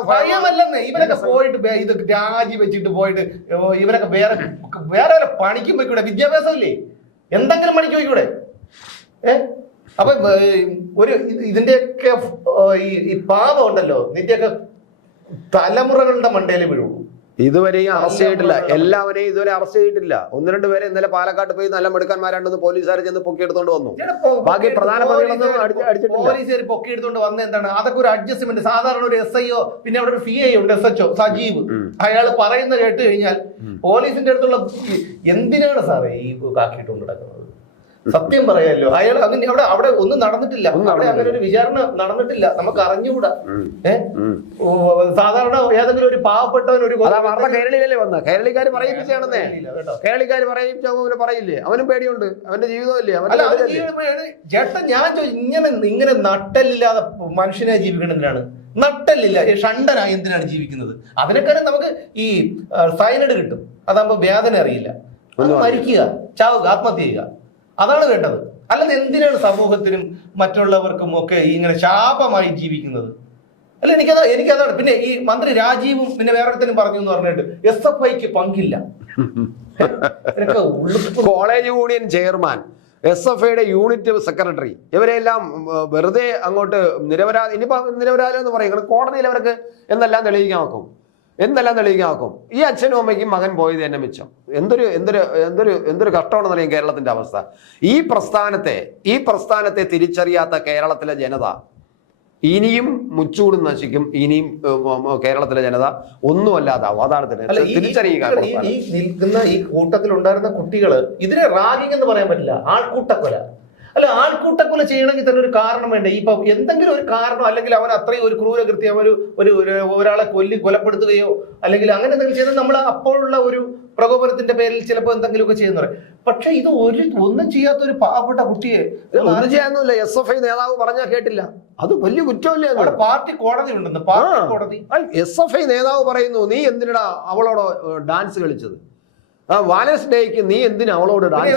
ഭയമല്ലെന്നേ. ഇവരൊക്കെ പോയിട്ട് ഇത് രാജി വെച്ചിട്ട് പോയിട്ട് ഇവരൊക്കെ വേറെ പണിക്കും പോയിക്കൂടെ? വിദ്യാഭ്യാസം ഇല്ലേ? എന്തെങ്കിലും പണിക്ക് പോയിക്കൂടെ? അപ്പൊ ഒരു ഇതിന്റെയൊക്കെ ഈ പാപം ഉണ്ടല്ലോ, നിന്റെയൊക്കെ തലമുറകളുടെ മണ്ടയിൽ വീഴുള്ളൂ. ഇതുവരെയും അറസ്റ്റ് ചെയ്തിട്ടില്ല. എല്ലാവരെയും ഇതുവരെ അറസ്റ്റ് ചെയ്തിട്ടില്ല. 1-2 പേരെ ഇന്നലെ പാലക്കാട്ട് പോയി നല്ല മെടുക്കന്മാരാണ്ടെന്ന് പോലീസുകാർ ചെന്ന് പൊക്കിയെടുത്തോണ്ട് വന്നു. ബാക്കി പ്രധാന പോലീസുകാർ പൊക്കിയെടുത്തോണ്ട് വന്ന എന്താണ്? അതൊക്കെ ഒരു അഡ്ജസ്റ്റ്മെന്റ്. സാധാരണ ഒരു SIO, പിന്നെ അവിടെ ഒരു CI ഉണ്ട്, SHO സജീവ്. അയാൾ പറയുന്നത് കേട്ട് കഴിഞ്ഞാൽ പോലീസിന്റെ അടുത്തുള്ള എന്തിനാണ് സാറേ ഈ കാക്കിയിട്ടുണ്ട് നടക്കുന്നത്? സത്യം പറയാലോ, അയാൾ അങ്ങനെ അവിടെ ഒന്നും നടന്നിട്ടില്ല. അവിടെ അങ്ങനെ ഒരു വിചാരണ നടന്നിട്ടില്ല. നമുക്ക് അറിഞ്ഞുകൂടാ. സാധാരണ ഏതെങ്കിലും ഒരു പാവപ്പെട്ടവൻ ഒരു കേരളീയല്ലേ വന്ന കേരളീക്കാര് പറയിപ്പിച്ചാണെന്നേ. കേരളീക്കാര് പറയില്ലേ? അവനും പേടിയുണ്ട്, അവന്റെ ജീവിതമല്ലേ. ചേട്ടൻ ഞാൻ ഇങ്ങനെ നട്ടലില്ലാതെ മനുഷ്യനെ ജീവിക്കണമെന്നാണ്. നട്ടലില്ല, ഷണ്ടനായി എന്തിനാണ് ജീവിക്കുന്നത്? അതിനേക്കാളും നമുക്ക് ഈ സൈനഡ് കിട്ടും, അതാകുമ്പോ വേദന അറിയില്ല. മരിക്കുക, ചാവുക, ആത്മഹത്യ ചെയ്യുക. അതാണ് വേണ്ടത്. അല്ലാതെ എന്തിനാണ് സമൂഹത്തിനും മറ്റുള്ളവർക്കും ഒക്കെ ഇങ്ങനെ ശാപമായി ജീവിക്കുന്നത്? അല്ല, എനിക്കതാണ്. പിന്നെ ഈ മന്ത്രി രാജീവും പിന്നെ വേറൊരുത്തനും പറഞ്ഞു എന്ന് പറഞ്ഞിട്ട് SFIക്ക് പങ്കില്ല. കോളേജ് യൂണിയൻ ചെയർമാൻ, SFIയുടെ യൂണിറ്റ് സെക്രട്ടറി, ഇവരെല്ലാം വെറുതെ അങ്ങോട്ട് നിരപരാധി, ഇനിയിപ്പോ നിരപരാധി എന്ന് പറയും, കോടതിയിൽ അവർക്ക് എന്തെല്ലാം തെളിയിക്കാൻ നോക്കും, ഈ അച്ഛനും അമ്മയ്ക്കും മകൻ പോയത് തന്നെ മിച്ചം. എന്തൊരു എന്തൊരു എന്തൊരു എന്തൊരു കഷ്ടമാണെന്നറിയാം കേരളത്തിന്റെ അവസ്ഥ. ഈ പ്രസ്ഥാനത്തെ തിരിച്ചറിയാത്ത കേരളത്തിലെ ജനത ഇനിയും മുച്ചൂടും നശിക്കും. ഇനിയും കേരളത്തിലെ ജനത ഒന്നുമല്ലാതാവും. അതാണ് തിരിച്ചറിയുക. ഈ നിൽക്കുന്ന ഈ കൂട്ടത്തിൽ ഉണ്ടായിരുന്ന കുട്ടികള് ഇതിനെ റാഗിങ് എന്ന് പറയാൻ പറ്റില്ല, ആൾക്കൂട്ടക്കൊല. അല്ല, ആൾക്കൂട്ടക്കൊല ചെയ്യണമെങ്കിൽ തന്നെ ഒരു കാരണം വേണ്ടേ? ഇപ്പൊ എന്തെങ്കിലും ഒരു കാരണം, അല്ലെങ്കിൽ അവൻ അത്രയും ഒരു ക്രൂരകൃത്യം, ഒരാളെ കൊലപ്പെടുത്തുകയോ അല്ലെങ്കിൽ അങ്ങനെ എന്തെങ്കിലും ചെയ്ത് നമ്മൾ അപ്പോഴുള്ള ഒരു പ്രകോപനത്തിന്റെ പേരിൽ ചിലപ്പോൾ എന്തെങ്കിലുമൊക്കെ ചെയ്യുന്നവരെ. പക്ഷെ ഇത് ഒന്നും ചെയ്യാത്ത ഒരു പാവപ്പെട്ട കുട്ടിയെ ഒന്നും ചെയ്യാനൊന്നുമില്ല. SFI നേതാവ് പറഞ്ഞാൽ കേട്ടില്ല, അത് വലിയ കുറ്റമല്ലേ? അവിടെ പാർട്ടി കോടതി ഉണ്ടെന്ന്. പാർട്ടി കോടതി SFI നേതാവ് പറയുന്നു, നീ എന്തിനാ അവളോട് ഡാൻസ് കളിച്ചത്? വാലൻസ് ഡേക്ക് നീ എന്തിനാ അവളോട് ഡാൻസ്?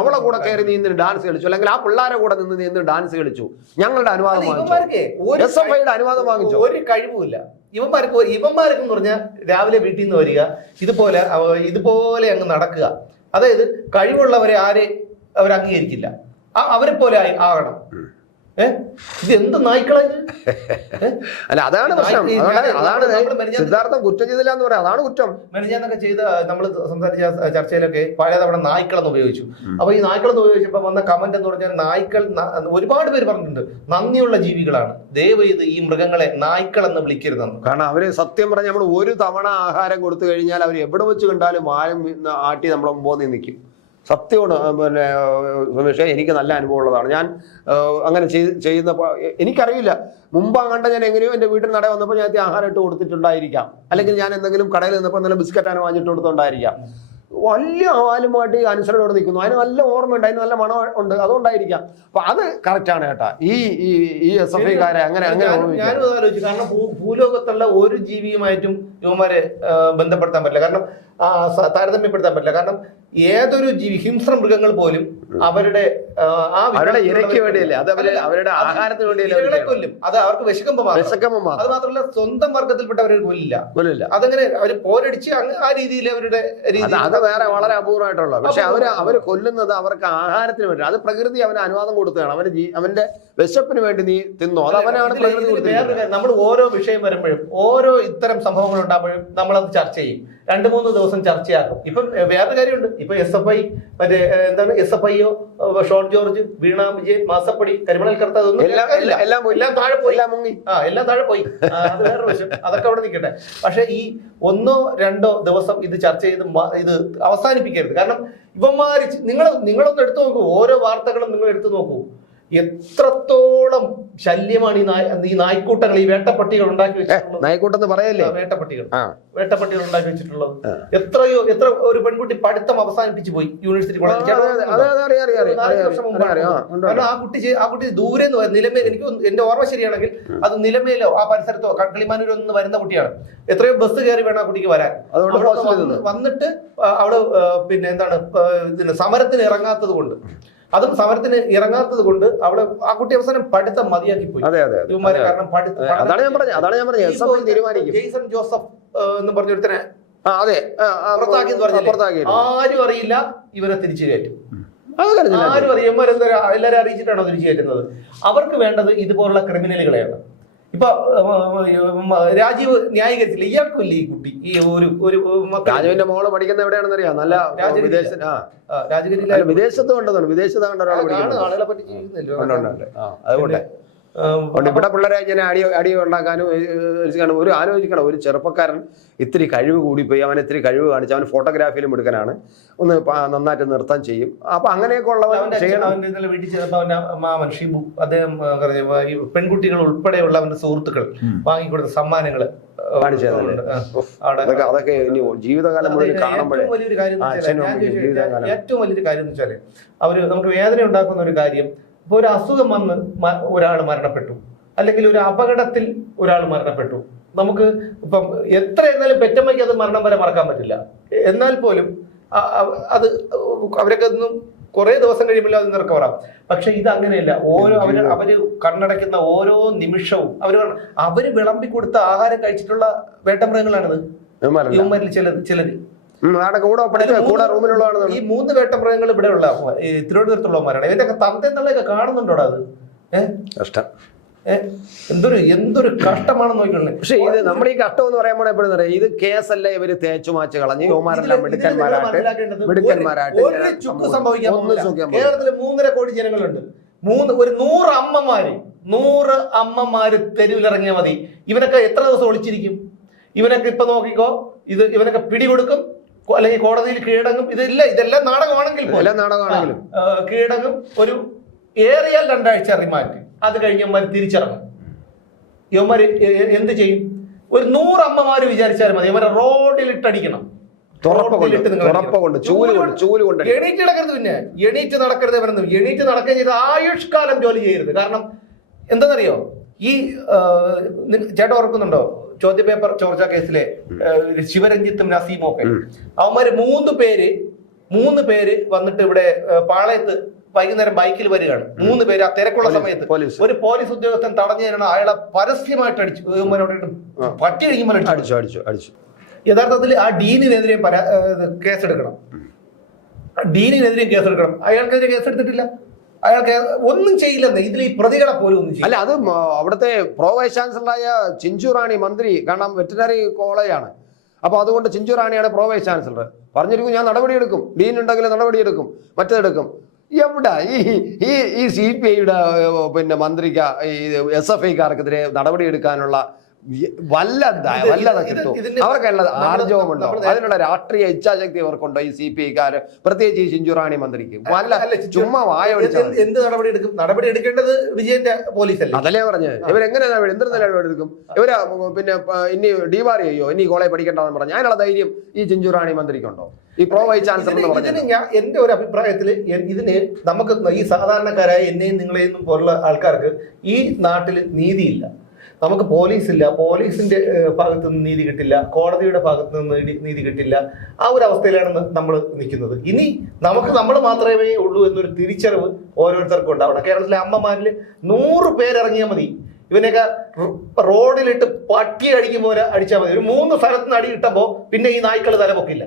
അവളെ കൂടെ കയറി നീ എന്തിനു ഡാൻസ് കളിച്ചു? അല്ലെങ്കിൽ ആ പിള്ളേരെ കൂടെ നിന്ന് നീ എന്തിനു ഡാൻസ് കളിച്ചു? ഞങ്ങളുടെ അനുവാദം വാങ്ങിച്ചു, SFIയുടെ അനുവാദം വാങ്ങിച്ചു. ഒരു കഴിവുമില്ല ഇവന്മാർക്കെന്ന് പറഞ്ഞാൽ രാവിലെ വീട്ടിൽ നിന്ന് വരിക, ഇതുപോലെ അങ്ങ് നടക്കുക. അതായത് കഴിവുള്ളവരെ അവർ അംഗീകരിക്കില്ല, അവരെ പോലെ ആകണം. ഇത് എന്ത് നായ്ക്കളായത്? അല്ല, അതാണ് പ്രശ്നം. അതാണ് സിദ്ധാർത്ഥം കുറ്റം ചെയ്തില്ല എന്ന് പറയാം, അതാണ് കുറ്റം. മെനഞ്ഞാന്നൊക്കെ ചെയ്ത നമ്മൾ സംസാരിച്ച ചർച്ചയിലൊക്കെ പഴയ തവണ നായ്ക്കളെന്ന് ഉപയോഗിച്ചു. അപ്പൊ ഈ നായ്ക്കളെന്ന് ഉപയോഗിച്ചപ്പോ വന്ന കമന്റ് എന്ന് പറഞ്ഞാൽ, നായ്ക്കൾ ഒരുപാട് പേര് പറഞ്ഞിട്ടുണ്ട് നന്ദിയുള്ള ജീവികളാണ്, ദയവ് ഇത് ഈ മൃഗങ്ങളെ നായ്ക്കൾ എന്ന് വിളിക്കരുതെന്ന്. കാരണം അവര് സത്യം പറഞ്ഞാൽ നമ്മൾ ഒരു തവണ ആഹാരം കൊടുത്തു കഴിഞ്ഞാൽ അവർ എവിടെ വെച്ച് കണ്ടാലും വായം ആട്ടി നമ്മളെ മുമ്പോന്ന് നിൽക്കും. സത്യമാണ്. പിന്നെ സുമേഷേ, എനിക്ക് നല്ല അനുഭവം ഉള്ളതാണ്. ഞാൻ അങ്ങനെ ചെയ്യുന്ന എനിക്കറിയില്ല. മുമ്പാകണ്ട ഞാൻ എങ്ങനെയോ എൻ്റെ വീട്ടിൽ നട വന്നപ്പോൾ ഞാൻ ആഹാരം ഇട്ട് കൊടുത്തിട്ടുണ്ടായിരിക്കാം, അല്ലെങ്കിൽ ഞാൻ എന്തെങ്കിലും കടയിൽ നിന്നപ്പോൾ നല്ല ബിസ്ക്കറ്റാണ് വാങ്ങിയിട്ട് കൊടുത്തുകൊണ്ടായിരിക്കാം. വലിയ ആലുമായിട്ട് അനുസരണയോട് നിൽക്കുന്നു, അതിന് നല്ല ഓർമ്മയുണ്ട്, അതിന് നല്ല മണം ഉണ്ട്, അതുകൊണ്ടായിരിക്കാം. അപ്പൊ അത് കറക്റ്റാണ് കേട്ടാ. ഈ SFIക്കാരെ അങ്ങനെ ഞാനും ആലോചിച്ചു. കാരണം ഭൂലോകത്തുള്ള ഒരു ജീവിയുമായിട്ടും ഇവന്മാരെ ബന്ധപ്പെടുത്താൻ പറ്റില്ല, കാരണം താരതമ്യപ്പെടുത്താൻ പറ്റില്ല. കാരണം ഏതൊരു ജീവി, ഹിംസ്ര മൃഗങ്ങൾ പോലും അവരുടെ ഇരയ്ക്ക് വേണ്ടിയല്ലേ, അത് അവരുടെ ആഹാരത്തിന് വേണ്ടിയല്ലേ കൊല്ലും. അത് അവർക്ക് വിശക്കുമ്പോ അത് മാത്രമല്ല സ്വന്തം വർഗത്തിൽപ്പെട്ടവരെ കൊല്ലില്ല. അതങ്ങനെ അവര് പോരടിച്ച് ആ രീതിയിൽ അവരുടെ അത് വേറെ വളരെ അപൂർവമായിട്ടുള്ള. പക്ഷെ അവര് കൊല്ലുന്നത് അവർക്ക് ആഹാരത്തിന് വേണ്ടി. അത് പ്രകൃതി അവന് അനുവാദം കൊടുത്തതാണ്. അവന്റെ വിശപ്പിന് വേണ്ടി നീ തിന്നോ, അത് അവനാണ് പ്രകൃതി കൊടുത്തത്. നമ്മൾ ഓരോ വിഷയം വരുമ്പോഴും, ഓരോ ഇത്തരം സംഭവങ്ങൾ ഉണ്ടാകുമ്പോഴും നമ്മളത് ചർച്ച ചെയ്യും, 2-3 ദിവസം ചർച്ചയാക്കും. ഇപ്പം വേറൊരു കാര്യമുണ്ട്. ഇപ്പൊ SFI, മറ്റേ എന്താണ് SFIയോ, ഷോൺ ജോർജ്, വീണ വിജയൻ, മാസപ്പടി, കരിമണൽ കർത്ത, എല്ലാം താഴെ പോയി. എല്ലാം താഴെ പോയി. അത് വേറൊരു വശം, അതൊക്കെ അവിടെ നിൽക്കട്ടെ. പക്ഷെ ഈ 1-2 ദിവസം ഇത് ചർച്ച ചെയ്ത് ഇത് അവസാനിപ്പിക്കരുത്. കാരണം ഇവന്മാര് നിങ്ങളൊന്ന് എടുത്തു നോക്കൂ, ഓരോ വാർത്തകളും നിങ്ങൾ എടുത്തു നോക്കൂ. എത്രത്തോളം ശല്യമാണ് ഈ നായ്ക്കൂട്ടങ്ങൾ, ഈ വേട്ടപ്പട്ടികൾ ഉണ്ടാക്കി വെച്ചിട്ടുള്ളത്. നായ്ക്കൂട്ടെന്ന് പറയല്ലേ, വേട്ടപ്പട്ടികൾ ഉണ്ടാക്കി വെച്ചിട്ടുള്ളത്. എത്ര ഒരു പെൺകുട്ടി പഠിത്തം അവസാനിപ്പിച്ചു പോയി യൂണിവേഴ്സിറ്റി കോളേജ്. ആ കുട്ടി ദൂരെ നിന്ന് നിലമേൽ, എനിക്ക് എന്റെ ഓർമ്മ ശരിയാണെങ്കിൽ അത് നിലമേലോ ആ പരിസരത്തോ കിളിമാനൂരോ നിന്ന് വരുന്ന കുട്ടിയാണ്. എത്രയോ ബസ് കയറി വേണം ആ കുട്ടിക്ക് വരാൻ. വന്നിട്ട് അവള് പിന്നെ എന്താണ് സമരത്തിന് ഇറങ്ങാത്തത് കൊണ്ട്, അതും സമരത്തിന് ഇറങ്ങാത്തത് കൊണ്ട് അവള് ആ കുട്ടി അവസാനം പഠിത്തം മതിയാക്കി പോയി. കാരണം ജെയ്സൺ ജോസഫ് എന്ന് പറഞ്ഞൊരുത്തനെ ആരും അറിയില്ല, ഇവരെ തിരിച്ചു കയറ്റും. ആരും അറിയാം, എല്ലാവരും അറിയിച്ചിട്ടാണോ തിരിച്ചു കയറ്റുന്നത്? അവർക്ക് വേണ്ടത് ഇതുപോലുള്ള ക്രിമിനലുകളെയാണ്. ഇപ്പൊ രാജീവ് ന്യായീകരിച്ചില്ല, ഇയാൾക്കും ഇല്ല ഈ കുട്ടി. ഈ ഒരു രാജുവിന്റെ മോള് പഠിക്കുന്ന എവിടെയാണെന്ന് അറിയാം, നല്ല വിദേശത്ത് കണ്ടതാണ്, വിദേശത്ത് കണ്ട ഒരാളെ ആളുകളെ പറ്റി അതുകൊണ്ട് ഇവിടെ പിള്ളേരെ ഇങ്ങനെ അടി ഉണ്ടാക്കാനും ഒരു ആലോചിക്കണം. ഒരു ചെറുപ്പക്കാരൻ ഇത്തിരി കഴിവ് കൂടിപ്പോയി, അവൻ ഇത്തിരി കഴിവ് കാണിച്ച്, അവൻ ഫോട്ടോഗ്രാഫിയിലും എടുക്കാനാണ്, ഒന്ന് നന്നായിട്ട് നിർത്താൻ ചെയ്യും. അപ്പൊ അങ്ങനെയൊക്കെ ഉള്ളവൻ വീട്ടിൽ ചെന്നപ്പോ അവന്റെ മാമൻ ഷിബു, അദ്ദേഹം പെൺകുട്ടികൾ ഉൾപ്പെടെയുള്ള അവന്റെ സുഹൃത്തുക്കൾ വാങ്ങിക്കൊടുത്ത സമ്മാനങ്ങള് അതൊക്കെ ജീവിതകാലം മുഴുവൻ കാണുമ്പോഴേ. ഏറ്റവും വലിയൊരു കാര്യം എന്ന് വെച്ചാല് നമുക്ക് വേദന ഉണ്ടാക്കുന്ന ഒരു കാര്യം, ഇപ്പൊ ഒരു അസുഖം വന്ന് ഒരാൾ മരണപ്പെട്ടു, അല്ലെങ്കിൽ ഒരു അപകടത്തിൽ ഒരാൾ മരണപ്പെട്ടു, നമുക്ക് ഇപ്പം എത്ര എന്നാലും പെറ്റമ്മയ്ക്ക് അത് മരണം വരെ മറക്കാൻ പറ്റില്ല. എന്നാൽ പോലും അത് അവരൊക്കെ ഒന്നും കുറെ ദിവസം കഴിയുമ്പോൾ അതിന് റിക്കവർ ആവും. പക്ഷെ ഇത് അങ്ങനെയല്ല. അവര് കണ്ണടയ്ക്കുന്ന ഓരോ നിമിഷവും അവര് വിളമ്പി കൊടുത്ത ആഹാരം കഴിച്ചിട്ടുള്ള വേട്ടമൃഗങ്ങളാണിത്. ഇവന്മാരിൽ ചിലര് ഈ 3 വേട്ടമൃഗങ്ങൾ ഇവിടെ ഉള്ള തിരുവനന്തപുരത്തുള്ളവന്മാരാണ്. ഇവന്റെയൊക്കെ തന്ത എന്നുള്ളതൊക്കെ കാണുന്നുണ്ടോടാ അത്? എന്തൊരു കഷ്ടമാണെന്ന് നോക്കിക്കൊള്ളേ. പക്ഷെ ഇത് നമ്മൾ ഈ കഷ്ടം എന്ന് പറയാൻ എപ്പോഴും ഇത് കേസല്ല, ഇവര് തേച്ചു മാച്ച് കളഞ്ഞ് യുവമാരെല്ലാം മിടുക്കന്മാരായിട്ട് കേരളത്തില് 3.5 കോടി ജനങ്ങളുണ്ട്. ഒരു 100 അമ്മമാര് തെരുവിലിറങ്ങിയാൽ മതി. ഇവനൊക്കെ എത്ര ദിവസം ഒളിച്ചിരിക്കും? ഇവനൊക്കെ ഇപ്പൊ നോക്കിക്കോ, ഇവനൊക്കെ പിടികൊടുക്കും, അല്ലെങ്കിൽ കോടതിയിൽ കീഴടങ്ങും. ഇതെല്ലാം നാടകമാണെങ്കിലും കീഴടങ്ങും. ഒരു ഏറിയാൽ 2 ആഴ്ച റിമാൻഡ്. അത് കഴിഞ്ഞ് ഇവന്മാർ തിരിച്ചിറങ്ങും. ഇവന്മാര് എന്ത് ചെയ്യും? ഒരു 100 അമ്മമാര് വിചാരിച്ചാലും മതി, ഇവരെ റോഡിലിട്ടടിക്കണം. എണീറ്റ് നടക്കരുത്. പിന്നെ എണീറ്റ് നടക്കരുത്. എണീറ്റ് നടക്കുകയും ചെയ്ത് ആയുഷ്കാലം ജോലി ചെയ്യരുത്. കാരണം എന്താണെന്നറിയോ, ഈ ചേട്ടൻ ഓർക്കുന്നുണ്ടോ ചോദ്യപേപ്പർ ചോർച്ച കേസിലെ ശിവരഞ്ജിത്തും നസീമും ഒക്കെ? അവന്മാര് 3 പേര് വന്നിട്ട് ഇവിടെ പാളയത്ത് വൈകുന്നേരം ബൈക്കിൽ വരികയാണ്. 3 പേര് ആ തിരക്കുള്ള സമയത്ത് ഒരു പോലീസ് ഉദ്യോഗസ്ഥൻ തടഞ്ഞതിനാണ് അയാളെ പരസ്യമായിട്ട് അടിച്ചു. പട്ടി കഴിക്കുമ്പോൾ അടിച്ചു. യഥാർത്ഥത്തിൽ ആ ഡീനിനെതിരെ കേസെടുക്കണം. അയാൾക്കെതിരെ കേസെടുത്തിട്ടില്ല. അയാൾക്ക് ഒന്നും ചെയ്യില്ലെന്ന്. ഇതിൽ ഈ പ്രതികളെ പോലും ഒന്നും ചെയ്യില്ല. അല്ല, അത് അവിടുത്തെ പ്രോ വൈസ് ചാൻസലറായ ചിഞ്ചു റാണി മന്ത്രി, കാരണം വെറ്റിനറി കോളേജാണ്, അപ്പൊ അതുകൊണ്ട് ചിഞ്ചു റാണിയാണ് പ്രോ വൈസ് ചാൻസലർ. പറഞ്ഞിരിക്കും ഞാൻ നടപടിയെടുക്കും, ഡീൻ ഉണ്ടെങ്കിൽ നടപടിയെടുക്കും, മറ്റേതെടുക്കും. എവിടെ ഈ CPIയുടെ പിന്നെ മന്ത്രിക്ക് ഈ SFIക്കാർക്കെതിരെ നടപടിയെടുക്കാനുള്ള വല്ലത കിട്ടും? അവർക്കുള്ള ആർജവമുണ്ടോ? അതിനുള്ള രാഷ്ട്രീയ ഇച്ഛാശക്തി അവർക്കുണ്ടോ ഈ CPIക്കാര്? പ്രത്യേകിച്ച് ഈ ചിഞ്ചുറാണി മന്ത്രിക്ക് ചുമ്മാ വായ പിടിച്ചാൽ എന്ത് നടപടി എടുക്കും? നടപടി എടുക്കേണ്ടത് വിജയന്റെ പോലീസല്ലേ? അതല്ലേ പറഞ്ഞത്. ഇവരെങ്ങനെ എന്തൊരു നടപടി എടുക്കും? ഇവര് പിന്നെ ഇനി ഡിവാർ ചെയ്യോ, ഇനി കോളേജ് പഠിക്കേണ്ടെന്ന് പറഞ്ഞാൽ അതിനുള്ള ധൈര്യം ഈ ചിഞ്ചുറാണി മന്ത്രിക്കുണ്ടോ? ഈ പ്രോ വൈസ് ചാൻസലർ എന്ന് പറഞ്ഞത് എന്റെ ഒരു അഭിപ്രായത്തിൽ ഇതിന് നമുക്ക് ഈ സാധാരണക്കാരായ എന്നെയും നിങ്ങളെയും പോലുള്ള ആൾക്കാർക്ക് ഈ നാട്ടിൽ നീതിയില്ല. നമുക്ക് പോലീസില്ല, പോലീസിന്റെ ഭാഗത്തു നിന്ന് നീതി കിട്ടില്ല, കോടതിയുടെ ഭാഗത്തു നിന്ന് നീതി കിട്ടില്ല. ആ ഒരു അവസ്ഥയിലാണ് നമ്മൾ നിൽക്കുന്നത്. ഇനി നമ്മൾ മാത്രമേ ഉള്ളൂ എന്നൊരു തിരിച്ചറിവ് ഓരോരുത്തർക്കും ഉണ്ടാവണം. കേരളത്തിലെ അമ്മമാരിൽ 100 പേരിറങ്ങിയാൽ മതി. ഇവനെയൊക്കെ റോഡിലിട്ട് പട്ടി അടിക്കും പോലെ അടിച്ചാൽ മതി. ഒരു 3 സ്ഥലത്ത് നിന്ന് അടി കിട്ടുമ്പോൾ പിന്നെ ഈ നായ്ക്കൾ തലപൊക്കില്ല.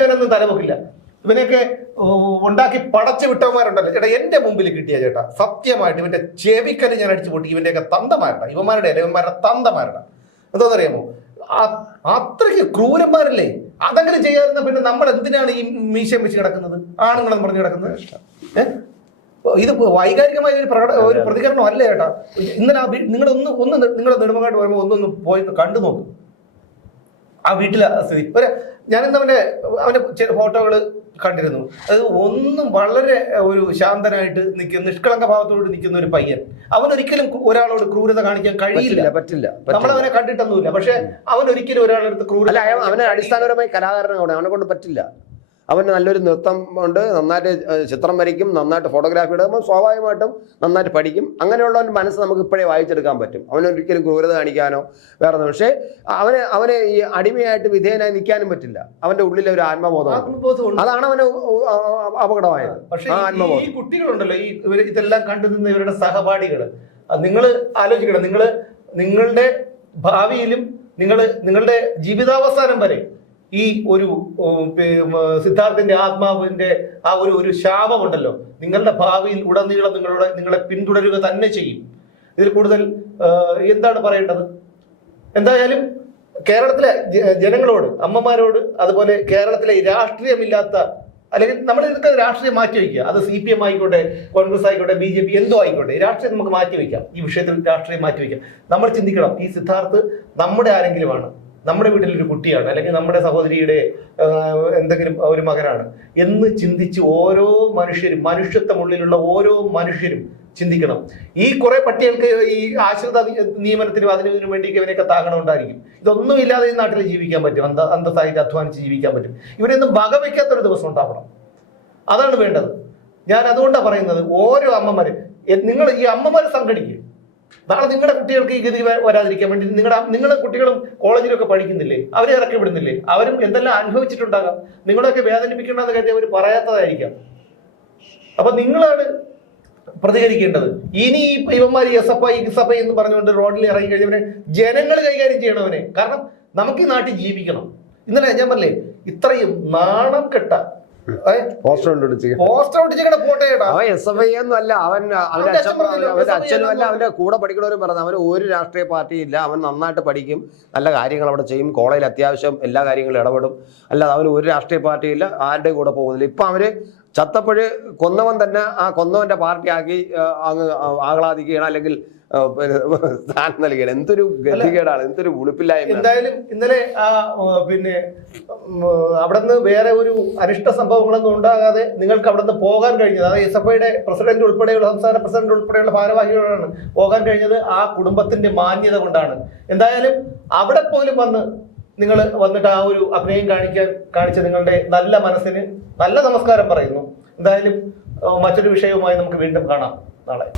ഇവനൊന്നും തലപൊക്കില്ല. ഇവനെയൊക്കെ ഉണ്ടാക്കി പടച്ചു വിട്ടവന്മാരുണ്ടല്ലോ ചേട്ടാ, എന്റെ മുമ്പിൽ കിട്ടിയ ചേട്ടാ, സത്യമായിട്ട് ഇവന്റെ ചെവിക്കല് ഞാൻ അടിച്ചു പൊട്ടി. ഇവന്റെയൊക്കെ തന്തമാരുടെ, ഇവന്മാരുടെ തന്തമാരുടെ എന്താണെന്നറിയാമോ? അത്രയ്ക്ക് ക്രൂരന്മാരല്ലേ? അതെങ്കിലും ചെയ്യാറുന്ന പിന്നെ നമ്മൾ എന്തിനാണ് ഈ മീശം വെച്ച് കിടക്കുന്നത്, ആണുങ്ങളെന്ന് പറഞ്ഞു കിടക്കുന്നത്? ഇത് വൈകാരികമായ ഒരു പ്രതികരണം അല്ലേ ചേട്ടാ? ഇന്നലെ നിങ്ങളുടെ നെടുമങ്ങാട്ട് പറയുമ്പോൾ ഒന്നൊന്ന് പോയി കണ്ടു നോക്കും ആ വീട്ടിലെ സ്ഥിതി. ഞാനിന്ന് അവന്റെ ചില ഫോട്ടോകൾ കണ്ടിരുന്നു. അത് ഒന്നും വളരെ ഒരു ശാന്തനായിട്ട് നിൽക്കുന്ന, നിഷ്കളങ്ക ഭാവത്തോട് നിൽക്കുന്ന ഒരു പയ്യൻ. അവനൊരിക്കലും ഒരാളോട് ക്രൂരത കാണിക്കാൻ പറ്റില്ല. നമ്മളവനെ കണ്ടിട്ടൊന്നുമില്ല. പക്ഷെ അവനൊരിക്കലും ഒരാളെടുത്ത് ക്രൂരത, അവനെ അടിസ്ഥാനപരമായി കലാകാരനാണ്, അവനെ കൊണ്ട് പറ്റില്ല. അവന് നല്ലൊരു നൃത്തം ഉണ്ട്, നന്നായിട്ട് ചിത്രം വരയ്ക്കും, നന്നായിട്ട് ഫോട്ടോഗ്രാഫി എടുക്കുമ്പോൾ സ്വാഭാവികമായിട്ടും നന്നായിട്ട് പഠിക്കും. അങ്ങനെയുള്ളവൻ്റെ മനസ്സ് നമുക്ക് ഇപ്പോഴേ വായിച്ചെടുക്കാൻ പറ്റും. അവനൊരിക്കലും ക്രൂരത കാണിക്കാനോ വേറെ. പക്ഷേ അവന് ഈ അടിമയായിട്ട് വിധേയനായി നിൽക്കാനും പറ്റില്ല. അവന്റെ ഉള്ളിലെ ഒരു ആത്മബോധം, അതാണ് അവന് അപകടമായത്. പക്ഷേ ഈ കുട്ടികളുണ്ടല്ലോ, ഇതെല്ലാം കണ്ടു നിന്ന ഇവരുടെ സഹപാഠികൾ, നിങ്ങൾ ആലോചിക്കണം. നിങ്ങളുടെ ഭാവിയിലും നിങ്ങളുടെ ജീവിതാവസാനം വരെ ഈ ഒരു സിദ്ധാർത്ഥിന്റെ ആത്മാവിന്റെ ആ ഒരു ശാപമുണ്ടല്ലോ, നിങ്ങളുടെ ഭാവിയിൽ ഉടനീളം നിങ്ങളെ പിന്തുടരുക തന്നെ ചെയ്യും. ഇതിൽ കൂടുതൽ എന്താണ് പറയേണ്ടത്? എന്തായാലും കേരളത്തിലെ ജനങ്ങളോട്, അമ്മമാരോട്, അതുപോലെ കേരളത്തിലെ രാഷ്ട്രീയമില്ലാത്ത, അല്ലെങ്കിൽ നമ്മൾ ഇതൊക്കെ രാഷ്ട്രീയം മാറ്റിവെക്കുക. അത് CPM ആയിക്കോട്ടെ, കോൺഗ്രസ് ആയിക്കോട്ടെ, BJP എന്തോ ആയിക്കോട്ടെ, രാഷ്ട്രീയം നമുക്ക് മാറ്റിവെക്കാം. ഈ വിഷയത്തിൽ രാഷ്ട്രീയം മാറ്റിവെക്കാം. നമ്മൾ ചിന്തിക്കണം, ഈ സിദ്ധാർത്ഥ് നമ്മുടെ ആരെങ്കിലുമാണ്, നമ്മുടെ വീട്ടിലൊരു കുട്ടിയാണ്, അല്ലെങ്കിൽ നമ്മുടെ സഹോദരിയുടെ എന്തെങ്കിലും ഒരു മകനാണ് എന്ന് ചിന്തിച്ച് ഓരോ മനുഷ്യരും, മനുഷ്യത്വമുള്ളിലുള്ള ഓരോ മനുഷ്യരും ചിന്തിക്കണം. ഈ കുറെ പട്ടികൾക്ക് ഈ ആശ്രിത നിയമനത്തിനും അതിനും വേണ്ടി ഇവനെയൊക്കെ താങ്ങണമുണ്ടായിരിക്കും. ഇതൊന്നുമില്ലാതെ ഈ നാട്ടിൽ ജീവിക്കാൻ പറ്റും, അന്തസ്സായിട്ട് അധ്വാനിച്ച് ജീവിക്കാൻ പറ്റും. ഇവരെയൊന്നും വകവയ്ക്കാത്തൊരു ദിവസം ഉണ്ടാവണം. അതാണ് വേണ്ടത്. ഞാൻ അതുകൊണ്ടാണ് പറയുന്നത്, ഓരോ അമ്മമാര്, നിങ്ങൾ ഈ അമ്മമാരെ സംഘടിക്കുക. നാളെ നിങ്ങളുടെ കുട്ടികൾക്ക് ഈ ഗതി വരാതിരിക്കാൻ വേണ്ടി നിങ്ങളുടെ കുട്ടികളും കോളേജിലൊക്കെ പഠിക്കുന്നില്ലേ, അവരെ ഇറക്കി വിടുന്നില്ലേ? അവരും എന്തെല്ലാം അനുഭവിച്ചിട്ടുണ്ടാകാം. നിങ്ങളൊക്കെ വേദനിപ്പിക്കണമെന്ന് കരുതി അവർ പറയാത്തതായിരിക്കാം. അപ്പൊ നിങ്ങളാണ് പ്രതികരിക്കേണ്ടത്. ഇനി ഈ ഇവന്മാർ എസ്.എഫ്.ഐ എന്ന് പറഞ്ഞുകൊണ്ട് റോഡിൽ ഇറങ്ങി കഴിഞ്ഞവനെ ജനങ്ങൾ കൈകാര്യം ചെയ്യണവനെ. കാരണം നമുക്ക് ഈ നാട്ടിൽ ജീവിക്കണം. ഇന്നലെ ഞാൻ പറഞ്ഞേ ഇത്രയും നാണം കെട്ട പോസ്റ്റർ പോട്ടെ. അവൻ SFI ഒന്നും അല്ല, അവന്റെ അച്ഛനും അല്ല, അവന്റെ കൂടെ പഠിക്കണവരും പറഞ്ഞു അവന് ഒരു രാഷ്ട്രീയ പാർട്ടിയും ഇല്ല, അവൻ നന്നായിട്ട് പഠിക്കും, നല്ല കാര്യങ്ങൾ അവിടെ ചെയ്യും, കോളേജിൽ അത്യാവശ്യം എല്ലാ കാര്യങ്ങളും ഇടപെടും, അല്ലാതെ അവന് ഒരു രാഷ്ട്രീയ പാർട്ടിയും ഇല്ല, ആരുടെ കൂടെ പോകുന്നില്ല. ഇപ്പൊ അവര് ചത്തപ്പഴ് കൊന്നവൻ തന്നെ ആ കൊന്നവന്റെ പാർട്ടി ആക്കി അങ്ങ് ആഹ്ലാദിക്കുകയാണ്, അല്ലെങ്കിൽ സ്ഥാനം നൽകുകയാണ്. എന്തൊരു ഗതികേടാണ്, എന്തൊരു ഉളുപ്പില്ലായ്മ. എന്തായാലും ഇന്നലെ പിന്നെ അവിടുന്ന് വേറെ ഒരു അനിഷ്ട സംഭവങ്ങളൊന്നും ഉണ്ടാകാതെ നിങ്ങൾക്ക് അവിടുന്ന് പോകാൻ കഴിഞ്ഞത്, അതായത് എസ്.എഫ്.ഐയുടെ പ്രസിഡന്റ് ഉൾപ്പെടെയുള്ള സംസ്ഥാന പ്രസിഡന്റ് ഉൾപ്പെടെയുള്ള ഭാരവാഹികളാണ് പോകാൻ കഴിഞ്ഞത് ആ കുടുംബത്തിന്റെ മാന്യത കൊണ്ടാണ്. എന്തായാലും അവിടെ പോലും വന്ന് നിങ്ങൾ വന്നിട്ട് ആ ഒരു അഭിനയം കാണിച്ച നിങ്ങളുടെ നല്ല മനസ്സിന് നല്ല നമസ്കാരം പറയുന്നു. എന്തായാലും മറ്റൊരു വിഷയവുമായി നമുക്ക് വീണ്ടും കാണാം നാളെ.